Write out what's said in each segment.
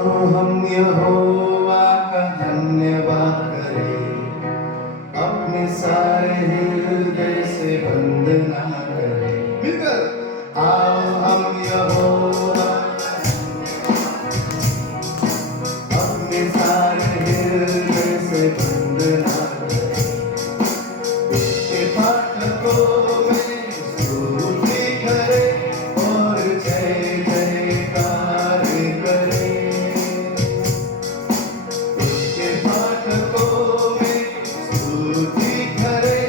आओ हम यहोवा का धन्यवाद करें, अपने सारे हृदय से वंदना करें। मिलकर आओ हम यहोवा अपने सारे हृदय से वंदना करें। उसके फाटकों में स्तुति करें और जय जयकार करें। उसके फाटकों में स्तुति करें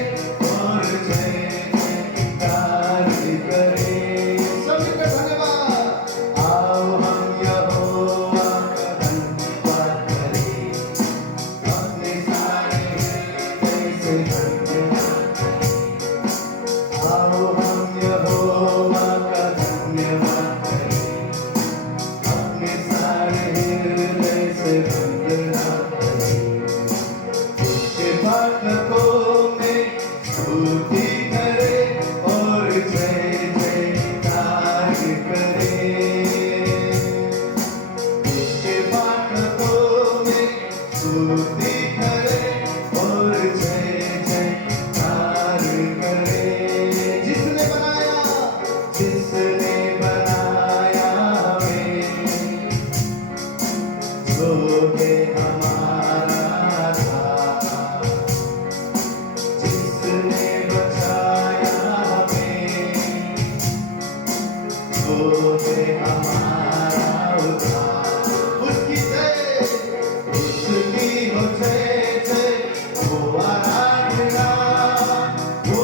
और जय जयकार करें। सभी का धन्यवाद। आओ हम यहोवा का धन्यवाद करें, अपने सारे हृदय से धन्यवाद करें। आओ हम यहोवा का धन्यवाद करें, अपने सारे हृदय से वंदना करें। उसके फाटकों में स्तुति करें और जय जयकार करें। उसके फाटकों में स्तुति करें और जय जयकार करें। जिसने बनाया हमें, जो है हमारा था। जिसने बचाया हमें, जो है हमारा उद्धार। उसकी जय, उसकी हो जय जय, वो आराधना, वो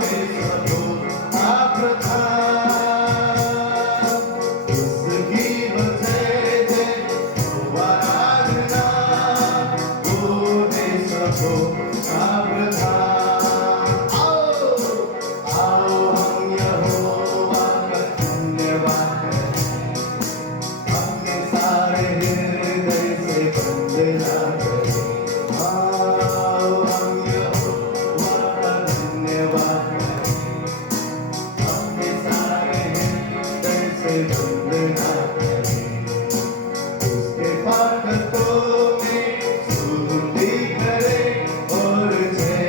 है सबों का प्रधान। उसकी हो जय जय, वो आराधना, वो है सबों का प्रधान। आओ हम यहोवा का धन्यवाद करें, अपने सारे हृदय से वंदना करें। आओ हम यहोवा का धन्यवाद करें, अपने सारे हृदय से वंदना करें। उसके फाटकों में स्तुति करें और जय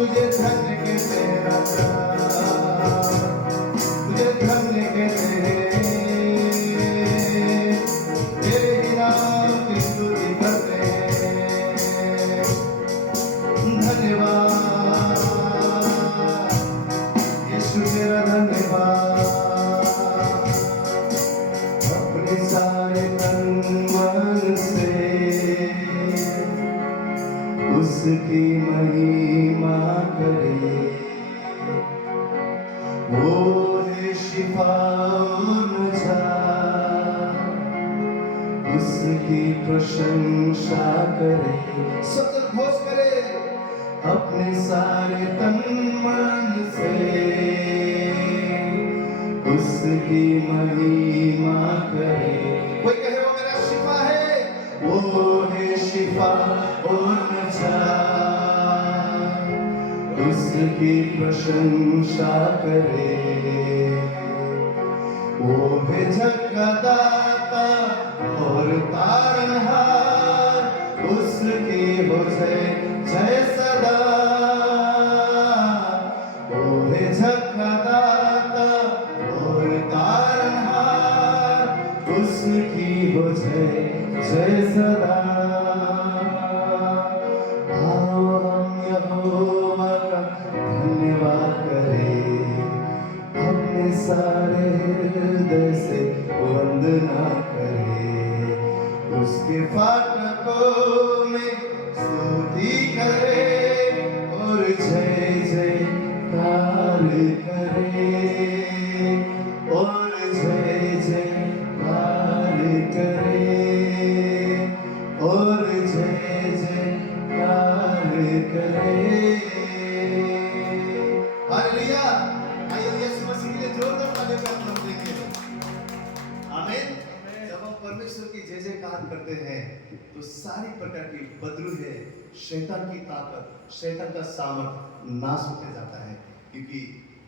तुझे धन्य कहते हैं राजा, तुझे धन्य कहते हैं, तेरे ही नाम की स्तुति करते हैं। धन्यवाद यीशु तेरा धन्यवाद, अपने सारे तन मन से उसकी महिमा करे। वो है शिफा मुझा, उसकी प्रशंसा करे। सब जन घोष करे, अपने सारे तन मन से उसकी महिमा करे। कोई कहे वो मेरा शिफा है, वो है शिफा और उसकी प्रशंसा करे। वो है जगदाता और तारनहार, उसकी हो जय सदा। वो है जगदाता और तारनहार, उसकी हो जय सदा। सारे हृदय से वंदना करे, उसके फाटकों में स्तुति करे और जय जयकार करे, और जय जयकार करे, और जय जयकार करे। हालेलुया। जब हम परमेश्वर की जय जयकार करते हैं तो सारी प्रकार की बदलू है, शैतान की ताकत, शैतान का सामर्थ नाश होते जाता है। क्योंकि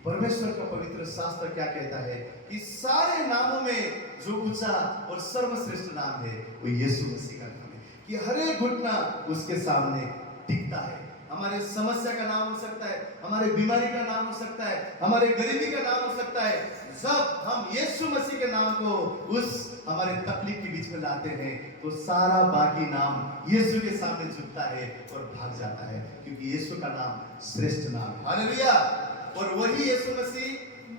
परमेश्वर का पवित्र शास्त्र क्या कहता है कि सारे नामों में जो ऊंचा और सर्वश्रेष्ठ नाम है वो यीशु मसीह का नाम है, कि हर एक घुटना उसके सामने टिकता है। हमारे समस्या का नाम हो सकता है, हमारे बीमारी का नाम हो सकता है, हमारे गरीबी का नाम हो सकता है। जब हम यीशु मसीह के नाम को उस हमारे तकलीफ के बीच में लाते हैं तो सारा बाकी नाम यीशु के सामने झुकता है और भाग जाता है, क्योंकि यीशु का नाम श्रेष्ठ नाम है। हालेलुया। और वही यीशु मसीह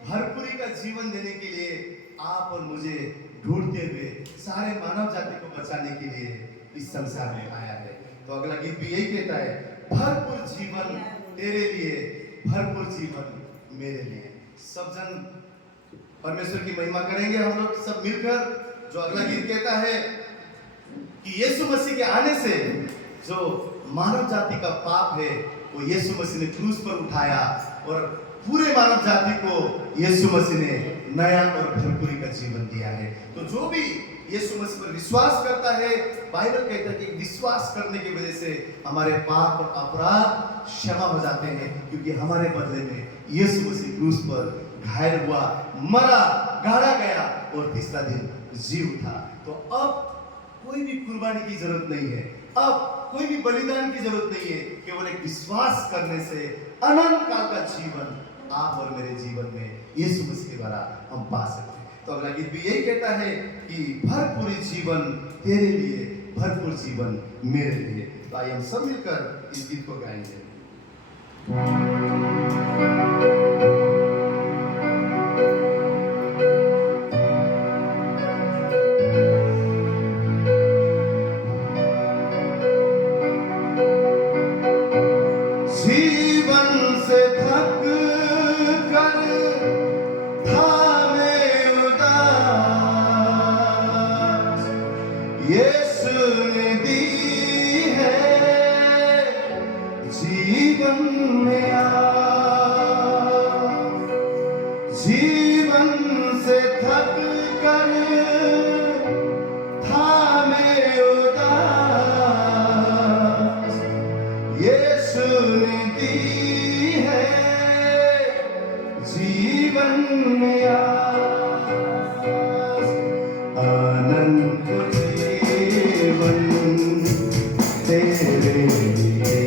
भरपूरी का जीवन देने के लिए आप और मुझे ढूंढते हुए सारे मानव जाति को बचाने के लिए इस संसार में आया है। तो अगला गीत भी यही कहता है, भरपूर जीवन तेरे लिए, भरपूर जीवन मेरे लिए। सब जन परमेश्वर की महिमा करेंगे हम लोग सब मिलकर। जो अगला गीत कहता है कि यीशु मसीह के आने से जो मानव जाति का पाप है वो यीशु मसीह ने क्रूस पर उठाया और पूरे मानव जाति को यीशु मसीह ने नया और भरपूरी का जीवन दिया है। तो जो भी यीशु मसीह पर विश्वास करता है, बाइबल कहता है कि विश्वास करने की वजह से हमारे पाप और अपराध क्षमा हो जाते हैं, क्योंकि हमारे बदले में यीशु मसीह क्रूस पर घायल हुआ, मरा, गाड़ा गया और तीसरा दिन जी उठा। तो अब कोई भी कुर्बानी की जरूरत नहीं है, अब कोई भी बलिदान की जरूरत नहीं है। केवल एक विश्वास करने से अनंत काल का जीवन आप और मेरे जीवन में यीशु मसीह के द्वारा हम पा सकते हैं। तो अगला गीत भी यही कहता है कि भरपूर जीवन तेरे लिए, भरपूर जीवन मेरे लिए। तो आइए हम सब मिलकर इस गीत को गाएंगे। जीवन से थक कर थामे उदास, यीशु ने दी है जीवन में आस। जीवन से थक कर थामे उदास, यीशु ने दी है जीवन में आस। अनंत जीवन तेरे लिए,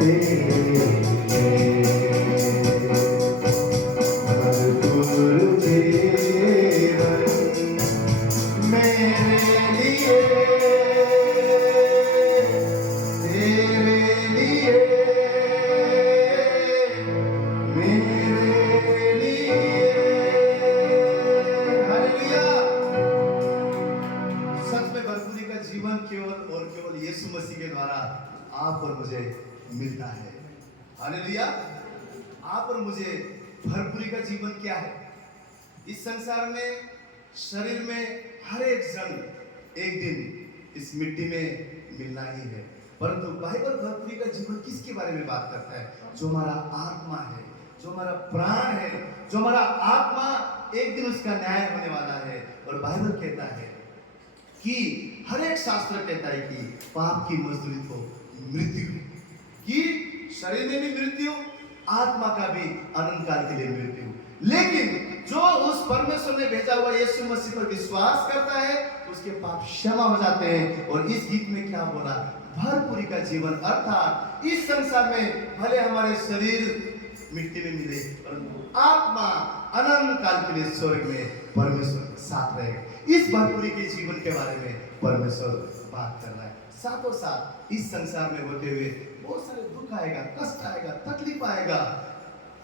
तेरे लिए भरपूर जीवन मेरे लिए, तेरे लिए, मेरे लिए। हालेलुया। सच में भरपूरी का जीवन केवल और केवल यीशु मसीह के द्वारा आप और मुझे मिलता है। हालेलुया। आप और मुझे भरपूरी का जीवन क्या है? इस संसार में, शरीर में हर एक जन एक दिन इस मिट्टी में मिलना ही है, परंतु बाइबल भरपूरी का जीवन किसके बारे में बात करता है? जो हमारा आत्मा है, जो हमारा प्राण है, जो हमारा आत्मा एक दिन उसका न्याय होने वाला है। और बाइबल कहता है कि हर एक शास्त्र कहता है कि पाप की मजदूरी तो मृत्यु है, कि शरीर में भी मृत्यु, आत्मा का भी अनंत काल के लिए मृत्यु। लेकिन जो उस परमेश्वर ने भेजा हुआ यीशु मसीह पर विश्वास करता है, उसके पाप क्षमा हो जाते हैं। और इस गीत में क्या बोला? भरपूरी का जीवन, अर्थात इस संसार में भले हमारे शरीर मिट्टी में मिले, परंतु आत्मा अनंत काल के लिए स्वर्ग में परमेश्वर के साथ रहेगा। इस भरपूरी के जीवन के बारे में परमेश्वर बात कर रहा है। साथों साथ इस संसार में होते हुए बहुत सारे दुख आएगा, कष्ट आएगा, तकलीफ आएगा,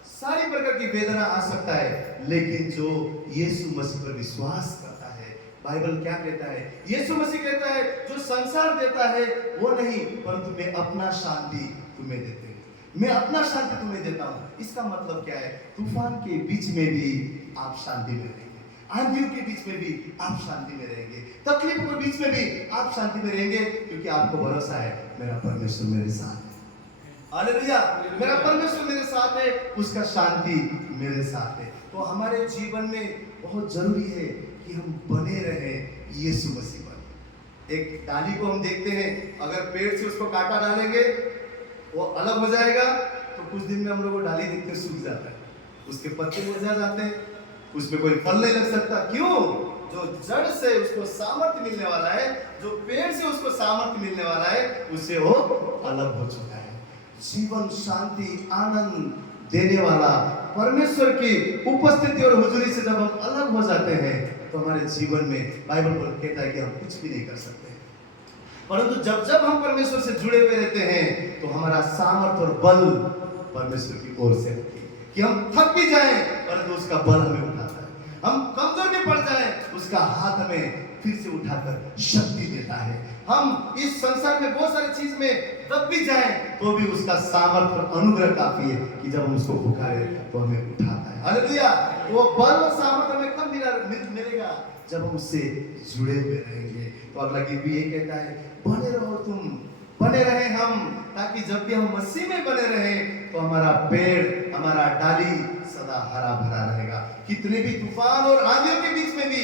सारी प्रकार की वेदना आ सकता है, लेकिन जो यीशु मसीह पर विश्वास करता है, बाइबल क्या कहता है? यीशु मसीह कहता है जो संसार देता है वो नहीं, परंतु मैं अपना शांति तुम्हें देते हैं, मैं अपना शांति तुम्हें देता हूं। इसका मतलब क्या है? तूफान के बीच में भी आप शांति में रहेंगे, आंधियों के बीच में भी आप शांति में रहेंगे, तकलीफों के बीच में भी आप शांति में रहेंगे, क्योंकि आपको भरोसा है मेरा परमेश्वर मेरे साथ है। हालेलुया। मेरा परमेश्वर मेरे साथ है, उसका शांति मेरे साथ है। तो हमारे जीवन में बहुत जरूरी है कि हम बने रहें यीशु मसीह पर। एक डाली को हम देखते हैं, अगर पेड़ से उसको काटा डालेंगे वो अलग हो जाएगा, तो कुछ दिन में हम लोग को डाली देखते सूख जाता है, उसके पत्ते मुरझा जाते हैं, उसमें कोई फल नहीं लग सकता। क्यों? जो जड़ से उसको सामर्थ्य मिलने वाला है, जो पेड़ से उसको सामर्थ्य मिलने वाला है, उससे वो अलग हो चुका है। जीवन, शांति, आनंद देने वाला परमेश्वर की उपस्थिति और हुजूरी से जब हम अलग हो जाते हैं, तो हमारे जीवन में बाइबल कहता है कि हम कुछ भी नहीं कर सकते। परंतु जब जब हम परमेश्वर से जुड़े हुए रहते हैं, तो हमारा सामर्थ्य और बल परमेश्वर की ओर से होती है। कि हम थक भी जाएं, परंतु उसका बल हमें उठाता है, हम कमजोर भी पड़ जाएं, उसका हाथ हमें फिर से उठाकर शक्ति देता है। हम इस संसार में बहुत सारी चीज में दब भी जाएं, तो भी उसका सामर्थ्य और अनुग्रह काफी है कि जब हम उसको पुकारे तो हमें उठाता है। हालेलुया। वो बल और सामर्थ्य हमें कब मिलेगा? जब हम उससे जुड़े हुए रहेंगे। तो अगला गीत भी ये कहता है, बने रहो तुम, बने रहे हम, ताकि जब भी हम मसीह में बने रहें तो हमारा पेड़, हमारा डाली सदा हरा भरा रहेगा। कितने भी तूफान और आंधियों के बीच में भी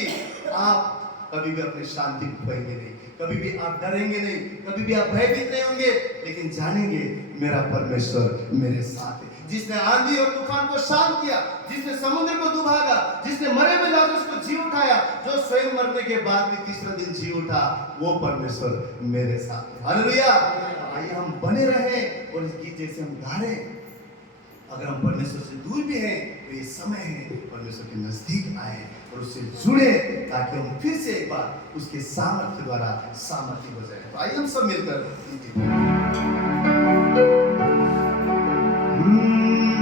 आप कभी भी अपनी शांति खोएंगे नहीं, कभी भी आप डरेंगे नहीं, कभी भी आप भयभीत नहीं होंगे, लेकिन जानेंगे मेरा परमेश्वर मेरे साथ है। जिसने आंधी और तूफान को शांत किया, जिसने समुद्र को दुभागा, जिसने मरे हुए लाजरस को जी उठाया, जो स्वयं मरने के बाद भी तीसरा दिन जी उठा, वो परमेश्वर मेरे साथ है। हालेलुया। आइए हम बने रहें और इस गीत जैसे हम गा रहे हैं। अगर हम परमेश्वर से दूर भी हैं, तो ये समय है परमेश्वर के नजदीक आए और उससे जुड़े, ताकि हम फिर से एक बार उसके सामर्थ्य द्वारा सामर्थ्य हो जाए। तो आइए हम सब मिलकर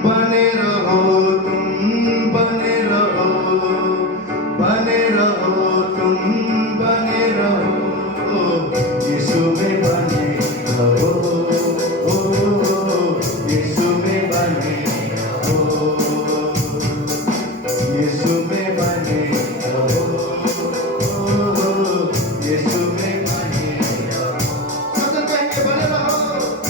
बने रहो तुम, बने रहो, बने रहो तुम, बने रहो यीशु में, बने रहो यीशु में, बने रहो यीशु में, बने रहो यीशु में, बने रहो। सब कहेंगे बने रहो।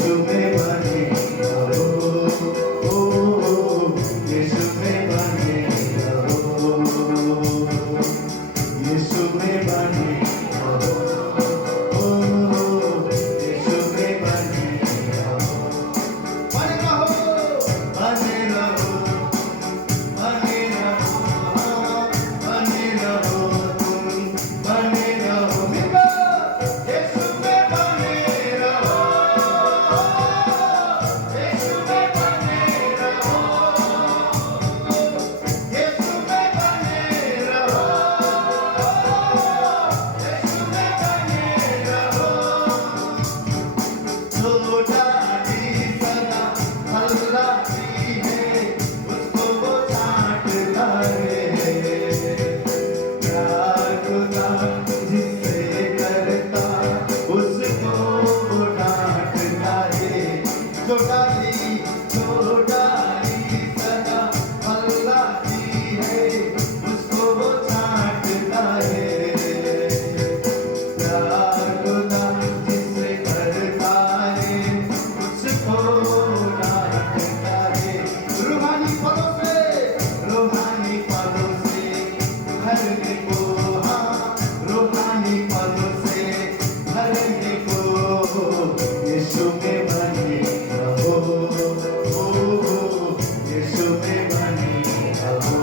यीशु में बने रहो, यीशु में बने रहो, यीशु में बने रहो, यीशु में बने रहो, बने रहो, बने रहो, बने रहो, बने रहो, यीशु में बने रहो, यीशु में बने रहो, यीशु में बने रहो, यीशु में बने रहो। जो डाली सदा हल्लाती है, उसको वो छांटता है। प्यार खुदा जिससे करता, उसको वो डांटता है। जो डाली सदा हल्लाती है, उसको वो छांटता है। प्यार खुदा जिससे करता है, उसको डांटता है। रूहानी पदों से भरने को, हाँ, रूहानी पदों से भरने को, यीशु में बने रहो, यीशु में बने रहो,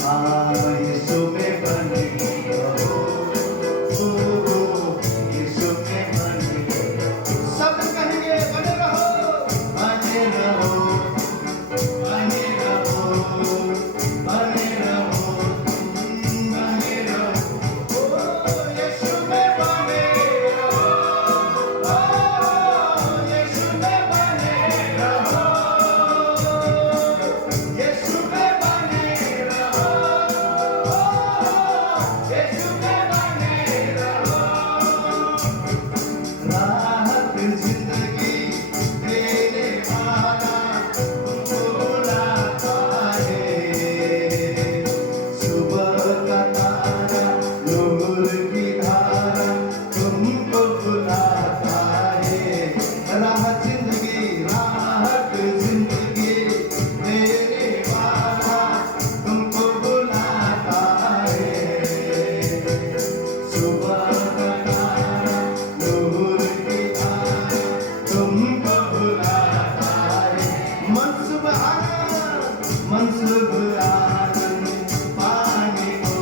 हाँ, यीशु में बने रहो, यीशु में बने रहो। सब कहेंगे बने रहो, बने रहो, बने रहो, बने रहो, बने रहो, यीशु में बने रहो, यीशु में बने रहो, यीशु में बने रहो, यीशु में बने रहो। राहत जिंदगी देने वाला तुमको बुलाता है। सुबह का तारा, नूर की धारा, तुमको बुलाता है। राहत जिंदगी देने वाला तुमको बुलाता है। सुबह का तारा, नूर की धारा, तुमको बुलाता है। मनसुब आनंद पाने को,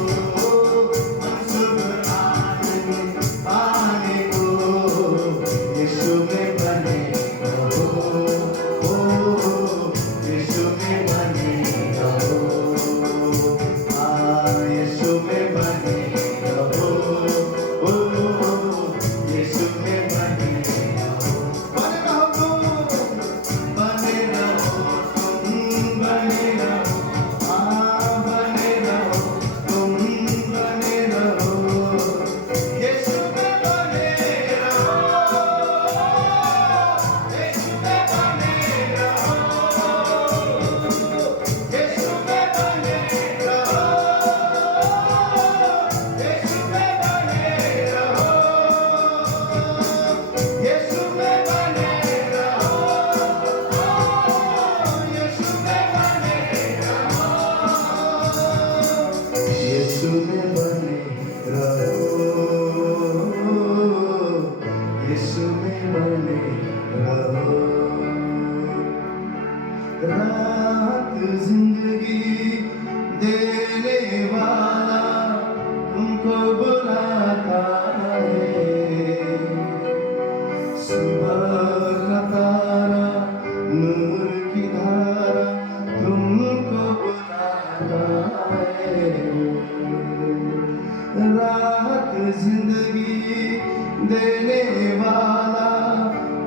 मनसुब आनंद पाने को, यीशु में बने रहो, यीशु में बने रहो, हाँ, यीशु में बने रहो, यीशु में बने रहो। बने रहो तुम, बने रहो तुम, बने रहो, हाँ, बने रहो तुम, बने रहो, यीशु में बने रहो, यीशु में बने रहो, यीशु में बने रहो, यीशु में बने रहो, यीशु में बने रहो, यीशु में बने रहो, यीशु में बने रहो, यीशु में बने रहो। रात जिंदगी देने वाला तुमको बुलाता है। सुबह का तारा, नूर की धारा, तुमको बुलाता है। राहत जिंदगी देने वाला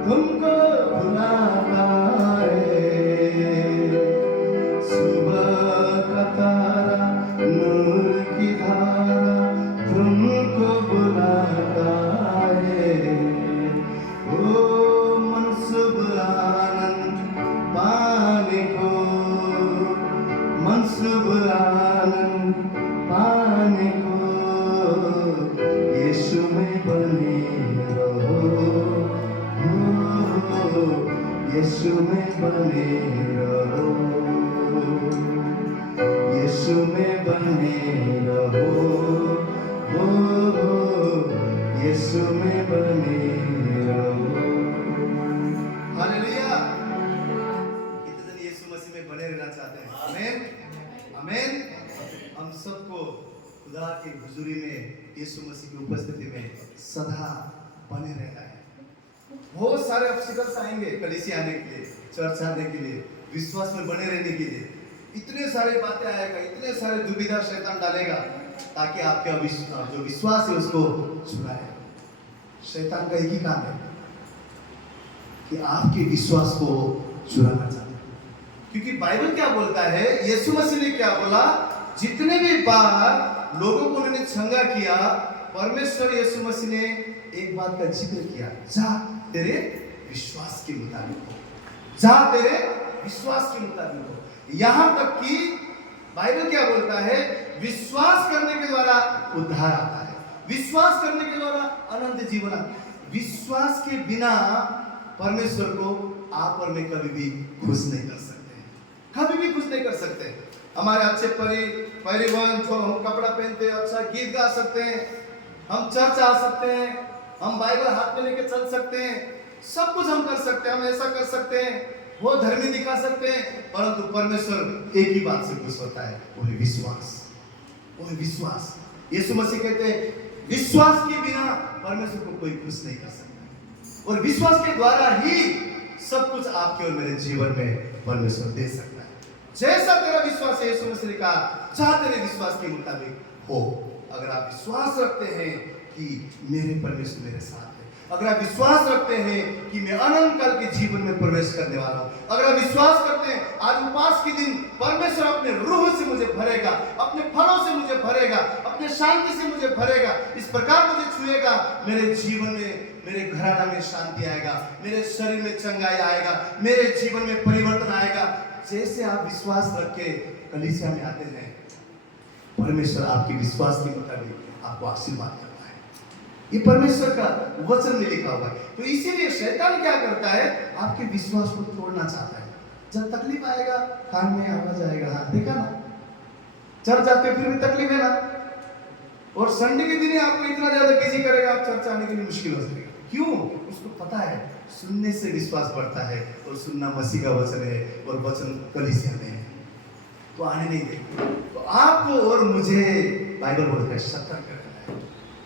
तुमको बुलाता है। सुबह का तारा, नूर की धारा, तुमको बुलाता है। ओ मनसुब आनंद पाने को, मनसुब आनंद पाने को, यीशु में बने रहो, यीशु में बने रहो, यीशु में बने रहो, यीशु में बने रहो। हालेलुया। कितने जन यीशु मसीह में बने रहना चाहते हैं? आमीन, आमीन। हम सबको खुदा की हुजूरी में, यीशु मसीह की उपस्थिति में सदा बने रहना है। बहुत सारे ऑब्स्टिकल्स आएंगे कलीसिया आने के लिए, चर्च आने के लिए, विश्वास में बने रहने के लिए। इतने सारे बातें आएगा, इतने सारे दुविधा शैतान डालेगा ताकि आपका जो विश्वास है उसको छुड़ाए। शैतान का एक ही काम है कि आपके विश्वास को चुराना चाहता है। क्योंकि बाइबल क्या बोलता है, यीशु मसीह ने क्या बोला, जितने भी बार लोगों को उन्होंने छंगा किया, परमेश्वर यीशु मसीह ने एक बात का जिक्र किया, जा तेरे विश्वास के मुताबिक हो, जा तेरे विश्वास के मुताबिक हो। यहां तक कि बाइबल क्या बोलता है, विश्वास करने के द्वारा उद्धार आता है, विश्वास करने के द्वारा अनंत जीवन आता है। विश्वास के बिना परमेश्वर को आप और मैं कभी भी खुश नहीं कर सकते, कभी भी खुश नहीं कर सकते। हमारे अच्छे परिवहन, हम कपड़ा पहनते हैं, अच्छा गीत गा सकते हैं, हम चर्च आ सकते हैं, हम बाइबल हाथ में लेके चल सकते हैं, सब कुछ हम कर सकते हैं, हम ऐसा कर सकते हैं, वो धर्मी दिखा सकते हैं, परंतु परमेश्वर एक ही बात से खुश होता है, वो है विश्वास, वो है विश्वास। यीशु मसीह कहते हैं विश्वास के बिना परमेश्वर को कोई खुश नहीं कर सकता, और विश्वास के द्वारा ही सब कुछ आपके और मेरे जीवन में परमेश्वर दे सकता है। जैसा तेरा विश्वास है, यीशु मसीह ने कहा, चाह तेरे विश्वास के मुताबिक हो। अगर आप विश्वास रखते हैं कि मेरे परमेश्वर मेरे साथ है, अगर आप विश्वास रखते हैं कि मैं अनंत काल के जीवन में प्रवेश करने वाला हूं, अगर आप विश्वास करते हैं आज उपवास के दिन परमेश्वर अपने रूह से मुझे भरेगा, अपने फलों से मुझे भरेगा, अपने शांति से मुझे भरेगा, इस प्रकार मुझे छुएगा, मेरे जीवन में, मेरे घराना में शांति आएगा, मेरे शरीर में चंगाई आएगा, मेरे जीवन में परिवर्तन आएगा। जैसे आप विश्वास रख के कलीसिया में आते हैं, परमेश्वर आपके विश्वास के मुताबिक आपको आशीर्वाद करता है। ये परमेश्वर का वचन में लिखा हुआ है। तो इसीलिए शैतान क्या करता है, आपके विश्वास को तोड़ना चाहता है। जब तकलीफ आएगा, कान में आवाज आएगा, हाँ देखा ना, चर्च जाते फिर भी तकलीफ है ना, और संडे के दिन आपको इतना ज्यादा बिजी करेगा, आप चर्च आने के लिए मुश्किल हो सकेगा। क्यों? उसको पता है सुनने से विश्वास बढ़ता है, और सुनना मसीह का वचन है, और वचन कलीसिया में है, तो आने नहीं देगा। तो आपको और मुझे बाइबल बोलता है सतर्क रहना है,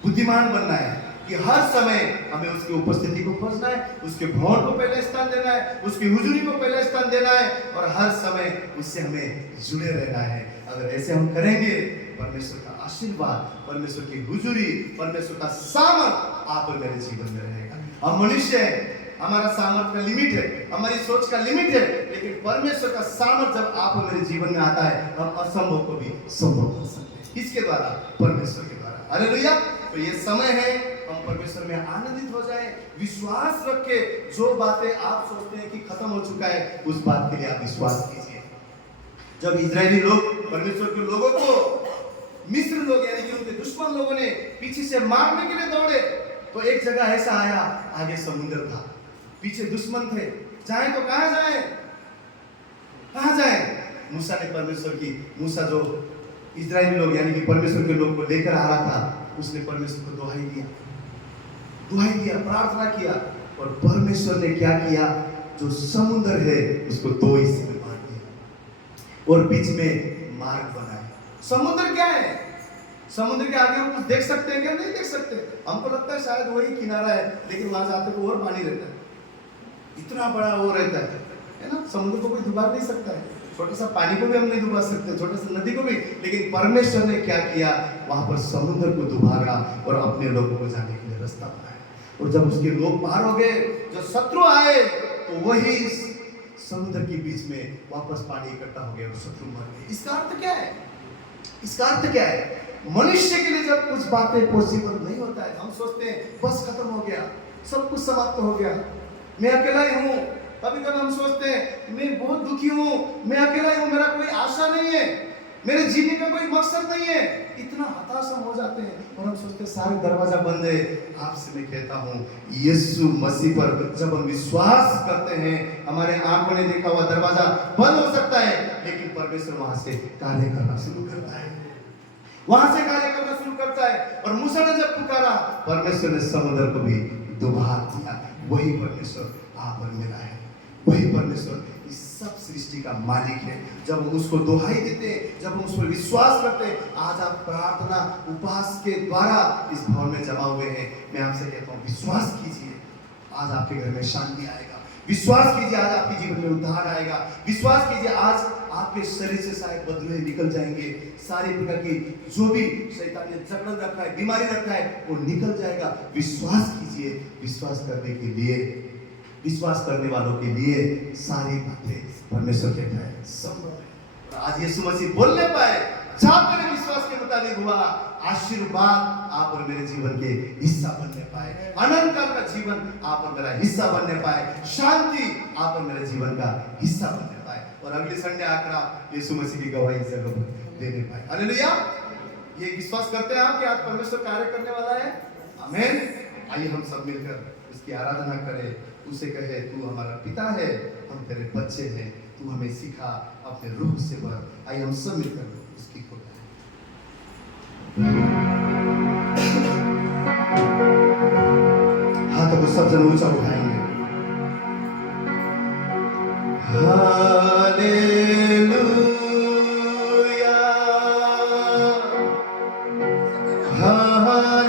बुद्धिमान बनना है, कि हर समय हमें उसकी उपस्थिति को खोजना है, उसके भवन को पहले स्थान देना है, उसकी हुजूरी को पहले स्थान देना है, और हर समय उससे हमें जुड़े रहना है। अगर ऐसे हम करेंगे, परमेश्वर का आशीर्वाद, परमेश्वर की हुजूरी, परमेश्वर का सामर्थ आप और मेरे जीवन में रहेगा। हम मनुष्य हैं, हमारा सामर्थ का लिमिट है, हमारी सोच का लिमिट है, लेकिन परमेश्वर का सामर्थ जब आप और मेरे जीवन में आता है, हम असंभव को भी संभव कर सकते हैं। किसके द्वारा? परमेश्वर के द्वारा। हालेलुया। तो ये समय है हम परमेश्वर में आनंदित हो जाएं, विश्वास रख के जो बातें आप सोचते हैं कि खत्म हो चुका है, उस बात के लिए आप विश्वास कीजिए। जब इजरायली लोग परमेश्वर के लोगों को मिस्र लोग यानी कि उनके दुश्मन लोगों ने पीछे से मारने के लिए दौड़े, तो एक जगह ऐसा आया, आगे समुद्र था, पीछे दुश्मन थे, जाएं तो कहां जाएं, कहां जाएं? मूसा ने परमेश्वर की, मूसा जो इजरायली लोग यानी कि परमेश्वर के लोग को लेकर आ रहा था, उसने परमेश्वर को दुहाई दिया, प्रार्थना किया, और परमेश्वर ने क्या किया, जो समुद्र है उसको दो हिस्से में बांट दिया और बीच में मार्ग बनाया। समुद्र क्या है? समुद्र के आगे हम कुछ देख सकते हैं क्या? नहीं देख सकते। हमको लगता है शायद वही किनारा है, लेकिन वहां जाते को और पानी रहता है, इतना बड़ा वो रहता है ना। समुद्र को कोई डुबा नहीं सकता है, छोटा सा पानी को भी हम नहीं डुबा सकते, छोटा सा नदी को भी, लेकिन परमेश्वर ने क्या किया, वहां पर समुद्र को डुबाया और अपने लोगों को जाने के लिए रास्ता बनाया। और जब उसके लोग पार हो गए, जो शत्रु आए, तो वही समुद्र के बीच में वापस पानी इकट्ठा हो गया और शत्रु मर गए। इसका अर्थ क्या है? इसका अर्थ क्या है? मनुष्य के लिए जब कुछ बातें पॉसिबल नहीं होता है, हम सोचते हैं बस खत्म हो गया, सब कुछ समाप्त हो गया, मैं अकेला ही हूँ। कभी कभी हम सोचते हैं मैं बहुत दुखी हूँ, मैं अकेला ही हूँ, मेरा कोई आशा नहीं है, मेरे जीने का कोई मकसद नहीं है, इतना हताश हम हो जाते हैं और हम सोचते हैं सारे दरवाजा बंद है। आपसे मैं कहता हूँ यीशु मसीह पर जब हम विश्वास करते हैं, हमारे आंखों ने देखा हुआ दरवाजा बंद हो सकता है, लेकिन परमेश्वर वहां से कार्य करना शुरू करता है, वहां से कार्य करना शुरू करता है। और मूसा ने जब पुकारा, परमेश्वर ने समुद्र को भी डुबा दिया। वही परमेश्वर आप और मेरा है, वही परमेश्वर इस सब सृष्टि का मालिक है। जब हम उसको दोहाई देते हैं, जब हम उस पर विश्वास करते हैं, आज आप प्रार्थना उपवास के द्वारा इस भवन में जमा हुए हैं, मैं आपसे कहता हूँ विश्वास कीजिए, आज आपके घर में शांति आएगा। विश्वास कीजिए, आज आपके जीवन में उद्धार आएगा। विश्वास कीजिए, आज आपके शरीर से सारे बदलुए निकल जाएंगे। सारी प्रकार की जो भी शैतान ने जकड़न रखा है, बीमारी रखा है, वो निकल जाएगा। विश्वास कीजिए। विश्वास करने के लिए, विश्वास करने वालों के लिए सारी बातें परमेश्वर कहता है संभव है। आज यीशु मसीह बोलने पाए, जब मेरे विश्वास के मुताबिक हुआ, आशीर्वाद आप और मेरे जीवन के हिस्सा बनने पाए, अनंत काल का जीवन आप और मेरा हिस्सा बनने पाए, शांति आप और मेरे जीवन का हिस्सा बनने पाए, और अगले संडे आकर आप यीशु मसीह की गवाही जगह पर देने पाए। हालेलुया। ये विश्वास करते हैं आप कि आज परमेश्वर कार्य करने वाला है। आमीन। आइए हम सब मिलकर उसकी आराधना करें, उसे कहे तू हमारा पिता है, हम तेरे बच्चे हैं, तू हमें सिखा, अपने रूह से भर। आइए हम सब मिलकर उसकी खोज हाथों को सब जन ऊंचा उठाएंगे। हालेलुया, हालेलुया,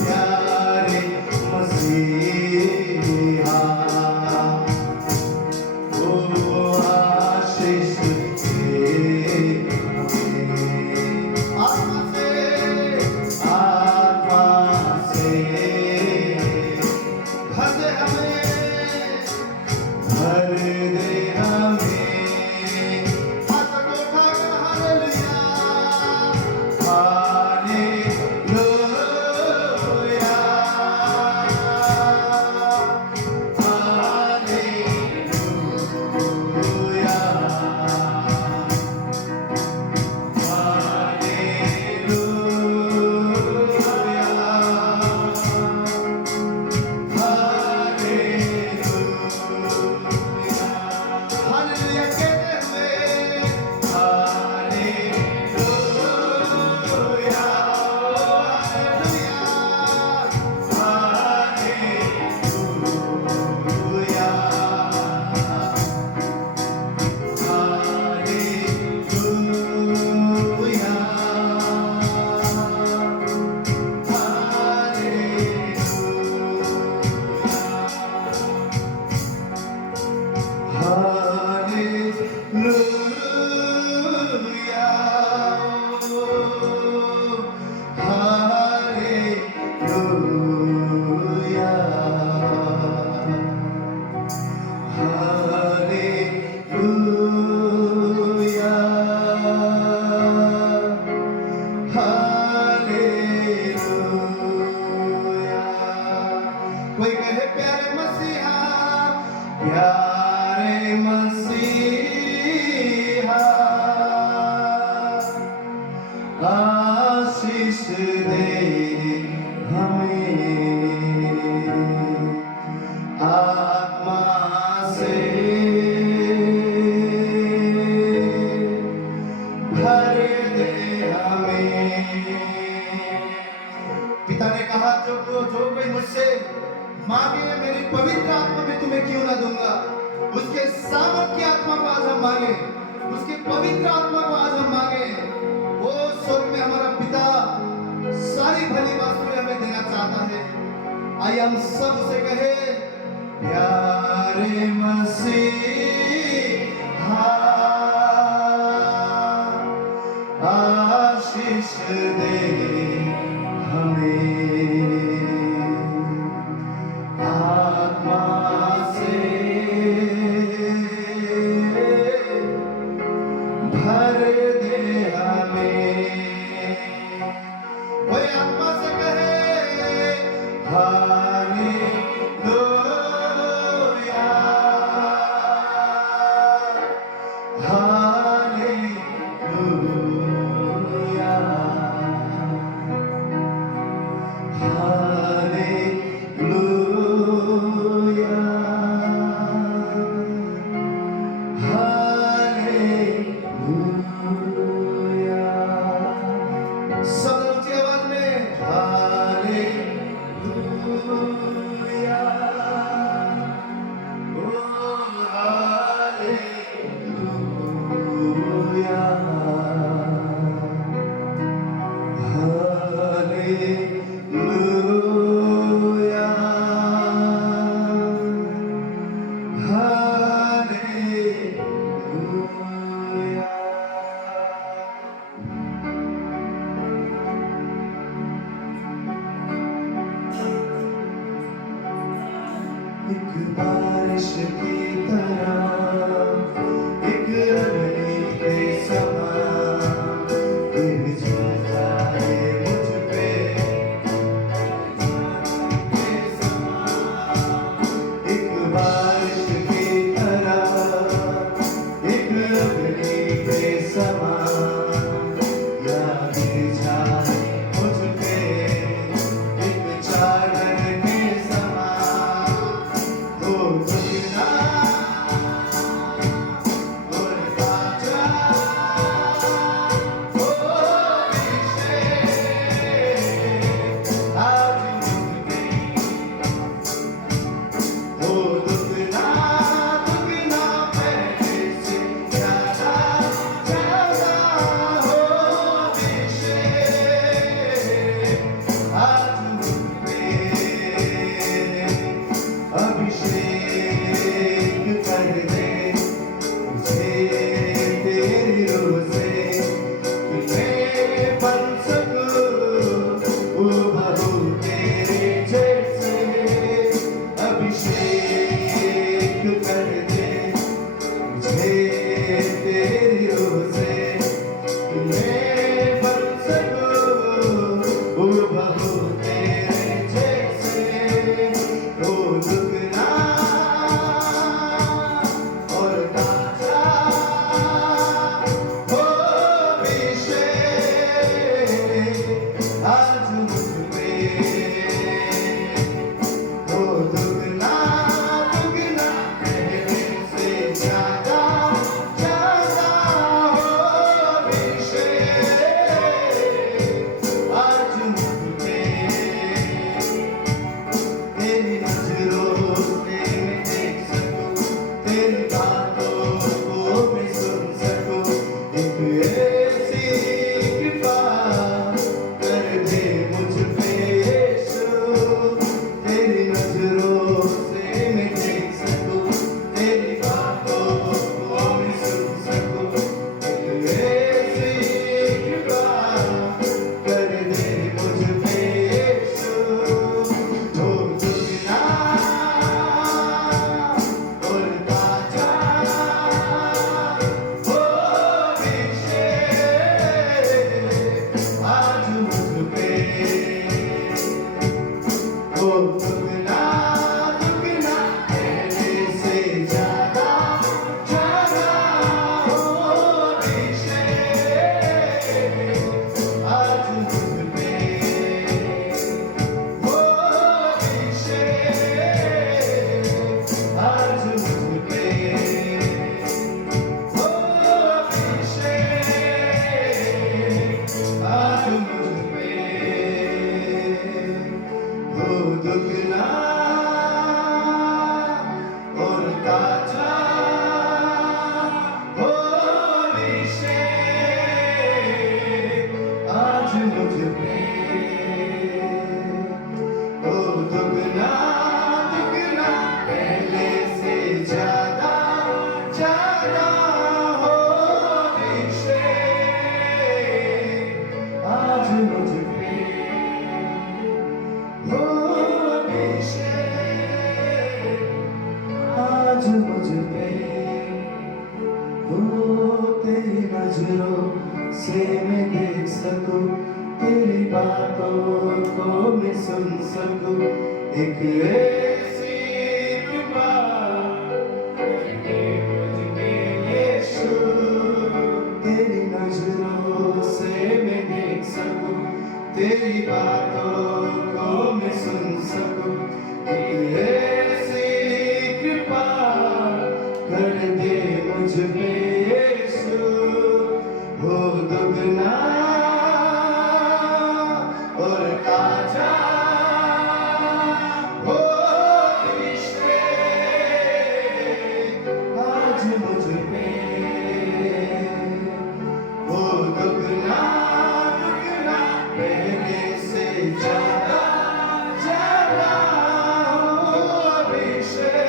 प्यारे मसीहा, ओ आशीष दे हमें। आत्मा से भर दे हमें, भर दे हमें। हाथ को उठाकर हालेलुया, हालेलुया, हालेलुया कहते हुए हालेलुया, हालेलुया, कोई कहे प्यारे मसीहा, प्यारे मसीहा, आशीष दे हमें, आत्मा से भर दे हमें। पिता ने कहा जो कोई मुझसे मांगे मेरी पवित्र आत्मा में तुम्हें क्यों ना दूंगा। उसके सामर्थ की आत्मा को आज हम मांगे, उसके पवित्र आत्मा को आज हम मांगे। वो स्वर्ग में हमारा पिता सारी भली वस्तुएं हमें देना चाहता है। आइए हम सब उसे कहे, प्यारे मसीहा, आशीष दे हमें, आत्मा से भर दे हमें। कोई आत्मा से कहे हालेलुया, हालेलुया, हालेलुया, हालेलुया। सब ऊंची आवाज में हालेलुया, ओ हालेलुया, हालेलुया, हालेलुया। एक बारिश की तरह, एक रवि के समान गिर जाए मुझ पे, एक बारिश की तरह, एक रवि के समान या गिर जाए मुझ पे, एक चादर के समान। Oh, हूबहू तेरे जैसे हो दुगना और ताजा हो विशेष आज मुझ पे हो दुगना दुगना पहले से ज्यादा ज्यादा हो विशेष आज मुझ पे तेरी नजरों से मैं देख सकूं तेरी बातों को मैं सुन सकूं एक ऐसी कृपा कर दे मुझ पे यीशु तेरी नजरों से मैं देख सकूं तेरी बातों को मैं सुन सकूं एक ऐसी कृपा कर दे मुझ पे यीशु हो दुगना और ताजा हो विशेष आज मुझ पे हो दुगना दुगना पहले से ज्यादा ज्यादा हो विशेष आज मुझ पे हो विशेष आज मुझ पे हो विशेष आज मुझ पे हो दुगना और ताजा हो विशेष आज मुझ पे हो दुगना दुगना पहले से ज्यादा ज्यादा हो विशेष आज मुझ पे हो विशेष आज मुझ पे हो तेरी नजरों से मैं देख सकूं तेरी बातों को मैं सुन सकूं एक ऐसी कृपा दे मुझ पे यीशु तेरी नजरों से मैं देख सकूं तेरी बातों को मैं सुन सकूं एक ऐसी कृपा कर दे मुझ पे यीशु हो दुगना और ताजा हो विशेष आज मुझ पे हो दुगना दुगना पहले से ज्यादा ज्यादा हो विशेष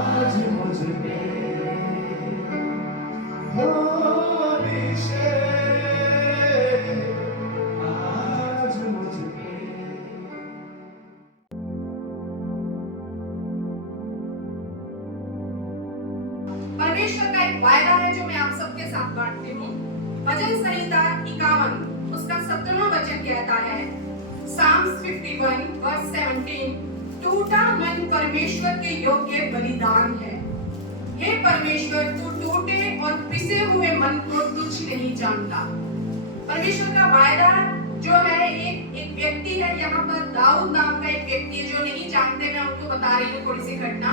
आज मुझ पे हो विशेष आज मुझ पे परमेश्वर का एक वायदा है जो मैं आप सबके साथ बांटती हूँ। भजन संहिता 51 उसका 17वां वचन कहता है, Psalms 51 verse 17, टूटा मन परमेश्वर के योग्य बलिदान है। हे परमेश्वर, तू टूटे और पिसे हुए मन को तुच्छ नहीं जानता। परमेश्वर का वायदा जो है, एक व्यक्ति है यहाँ पर, दाऊद नाम का एक व्यक्ति है। जो नहीं जानते मैं उनको बता रही हूँ थोड़ी सी घटना।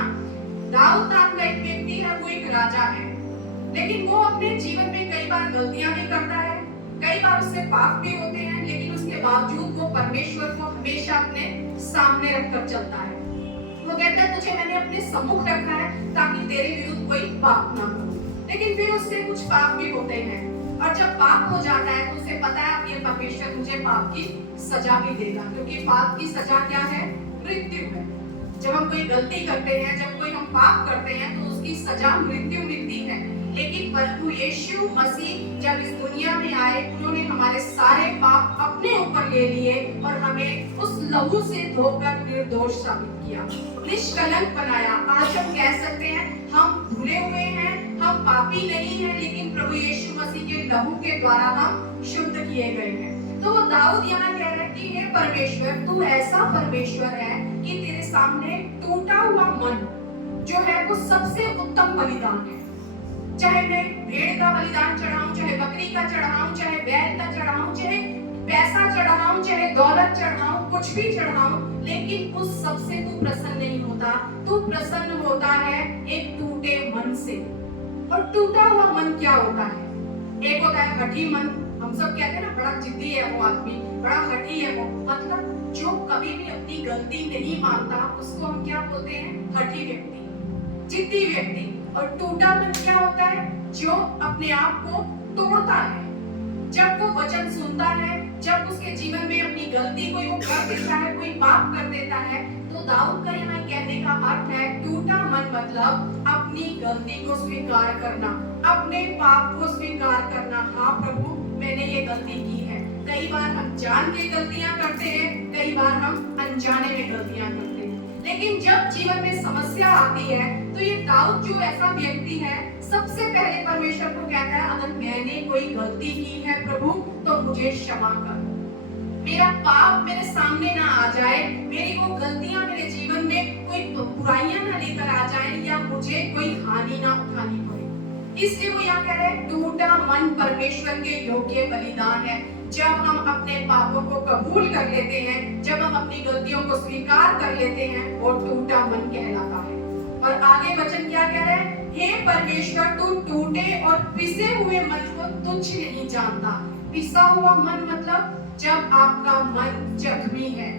दाऊद नाम का एक व्यक्ति है, वो एक राजा है, लेकिन वो अपने जीवन में कई बार गलतियां भी करता है, कई बार उससे पाप भी होते हैं, लेकिन उसके बावजूद वो परमेश्वर को हमेशा अपने सामने रखकर चलता है। वो कहता है, तुझे मैंने अपने सम्मुख रखा है ताकि तेरे विरुद्ध कोई पाप ना हो। लेकिन फिर उससे कुछ पाप भी होते हैं, और जब पाप हो जाता है तो उसे पता है अब ये परमेश्वर मुझे पाप की सजा भी देगा, क्योंकि पाप की सजा क्या है? मृत्यु है। जब हम कोई गलती करते हैं, जब कोई हम पाप करते हैं, तो उसकी सजा मृत्यु मिलती है। लेकिन प्रभु यीशु मसीह जब इस दुनिया में आए, उन्होंने हमारे सारे पाप अपने ऊपर ले लिए और हमें उस लहू से धोकर निर्दोष साबित किया, निष्कलंक बनाया। आज हम कह सकते हैं हम धुले हुए हैं, हम पापी नहीं हैं, लेकिन प्रभु यीशु मसीह के लहू के द्वारा हम शुद्ध किए गए हैं। तो वो दाऊद यहाँ कह रहा है कि हे परमेश्वर, तू ऐसा परमेश्वर है कि तेरे सामने टूटा हुआ मन जो है वो सबसे उत्तम बलिदान है। चाहे मैं भेड़ का बलिदान चढ़ाऊं, चाहे बकरी का चढ़ाऊं, चाहे बैल का चढ़ाऊं, चाहे पैसा चढ़ाऊं, चाहे दौलत चढ़ाऊं, कुछ भी चढ़ाऊं, लेकिन उस सबसे तू प्रसन्न नहीं होता। तू प्रसन्न होता है एक टूटे मन से। और टूटा हुआ मन क्या होता है? एक होता है हठी मन। हम सब कहते हैं ना, बड़ा जिद्दी है वो आदमी, बड़ा हठी है वो, मतलब जो कभी भी अपनी गलती नहीं मानता, उसको हम क्या बोलते हैं? हठी व्यक्ति, जिद्दी व्यक्ति। और टूटा मन क्या होता है? जो अपने आप को तोड़ता है। जब वो वचन सुनता है, जब उसके जीवन में अपनी गलती कोई वो कर देता है, कोई पाप कर देता है, तो दाऊद का यहाँ कहने का अर्थ है टूटा मन मतलब अपनी गलती को स्वीकार करना, अपने पाप को स्वीकार करना। हाँ प्रभु, मैंने ये गलती की है। कई बार हम जान के गलतियां करते हैं, कई बार हम अनजाने में गलतियां करते हैं। लेकिन जब जीवन में समस्या आती है, तो ये दाऊद जो ऐसा व्यक्ति है, सबसे पहले परमेश्वर को कहता है, अगर मैंने कोई गलती की है प्रभु, तो मुझे क्षमा कर। मेरा पाप मेरे सामने ना आ जाए, मेरी वो गलतियां मेरे जीवन में कोई बुराइयां ना लेकर आ जाए, या मुझे कोई हानि ना उठानी पड़े। इसलिए वो यहाँ कह रहे हैं, टूटा मन परमेश्वर के योग्य बलिदान है। जब हम अपने पापों को कबूल कर लेते हैं, जब हम अपनी गलतियों को स्वीकार कर लेते हैं, वो टूटा मन कहलाता है। और आगे वचन क्या कह रहे हैं? हे परमेश्वर, तू टूटे और पिसे हुए मन को तुच्छ नहीं जानता। पिसा हुआ मन मतलब जब आपका मन जख्मी है,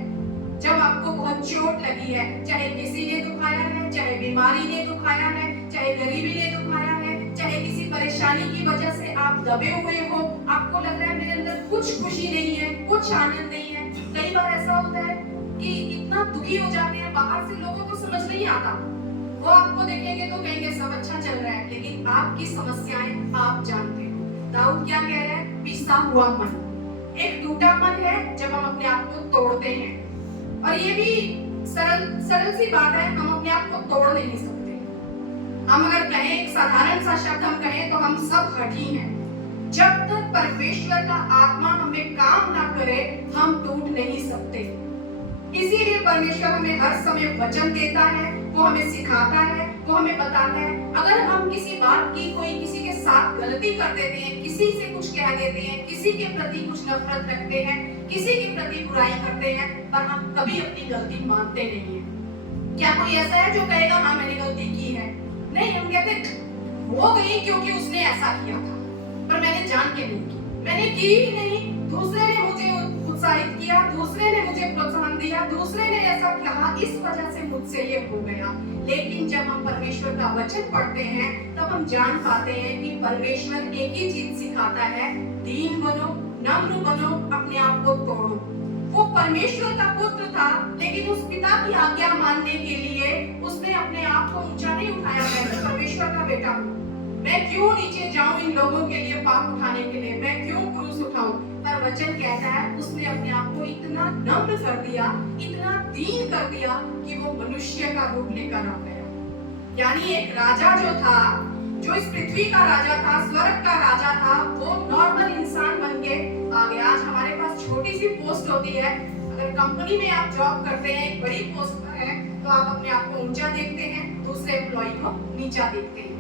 जब आपको बहुत चोट लगी है, चाहे किसी ने दुखाया है, चाहे बीमारी ने दुखाया है, चाहे गरीबी ने दुखाया है, चाहे किसी परेशानी की वजह से आप दबे हुए हो, आपको लग रहा है मेरे अंदर कुछ खुशी नहीं है, कुछ आनंद नहीं है। कई बार ऐसा होता है कि इतना दुखी हो जाते हैं, बाहर से लोगों को समझ नहीं आता। वो आपको देखेंगे तो कहेंगे सब अच्छा चल रहा है, लेकिन आपकी समस्याएं आप जानते हो। दाऊद क्या कह रहे हैं? पिसा हुआ मन। एक टूटा मन है जब हम अपने आप को तोड़ते हैं। और ये भी सरल सी बात है, हम अपने आप को तोड़ नहीं सकते। हम अगर कहें, एक साधारण सा शब्द हम कहें, तो हम सब हठी हैं। जब तक परमेश्वर का आत्मा हमें काम ना करे, हम टूट नहीं सकते। इसीलिए परमेश्वर हमें हर समय वचन देता है, वो हमें सिखाता है, वो हमें बताता है। अगर हम किसी बात की, कोई किसी के साथ गलती कर देते हैं, किसी से कुछ कह देते हैं, किसी के प्रति कुछ नफरत रखते हैं, किसी के प्रति बुराई करते हैं, पर हम कभी अपनी गलती मानते नहीं है। क्या कोई ऐसा है जो कहेगा हाँ मैंने गलती की है? नहीं, हम कहते हो गई क्योंकि उसने ऐसा किया था, पर मैंने जान के नहीं की, मैंने की ही नहीं। दूसरे ने मुझे उत्साहित किया, दूसरे ने मुझे प्रोत्साहन दिया, दूसरे ने ऐसा कहा, इस वजह से मुझसे ये हो गया। लेकिन जब हम परमेश्वर का वचन पढ़ते हैं, तब हम जान पाते हैं कि परमेश्वर एक ही चीज सिखाता है, दीन बनो, नम्र बनो, अपने आप को तोड़ो। वो परमेश्वर का पुत्र था, लेकिन उस पिता की आज्ञा मानने के लिए उसने अपने आप को ऊंचा नहीं उठाया। मैं परमेश्वर का बेटा हूँ, मैं क्यों नीचे जाऊं इन लोगों के लिए पाप उठाने के लिए, मैं क्यों क्रूस उठाऊं? पर वचन कहता है उसने अपने आप को इतना नम्र कर दिया, इतना दीन कर दिया कि वो मनुष्य का रूप लेकर आ गया। यानी एक राजा जो था, जो इस पृथ्वी का राजा था, स्वर्ग का राजा था, वो नॉर्मल इंसान बन के आ गया। आज हमारे पास छोटी सी पोस्ट होती है, अगर कंपनी में आप जॉब करते हैं, एक बड़ी पोस्ट पर है, तो आप अपने आप को ऊंचा देखते हैं, दूसरे एम्प्लॉय को नीचा देखते हैं।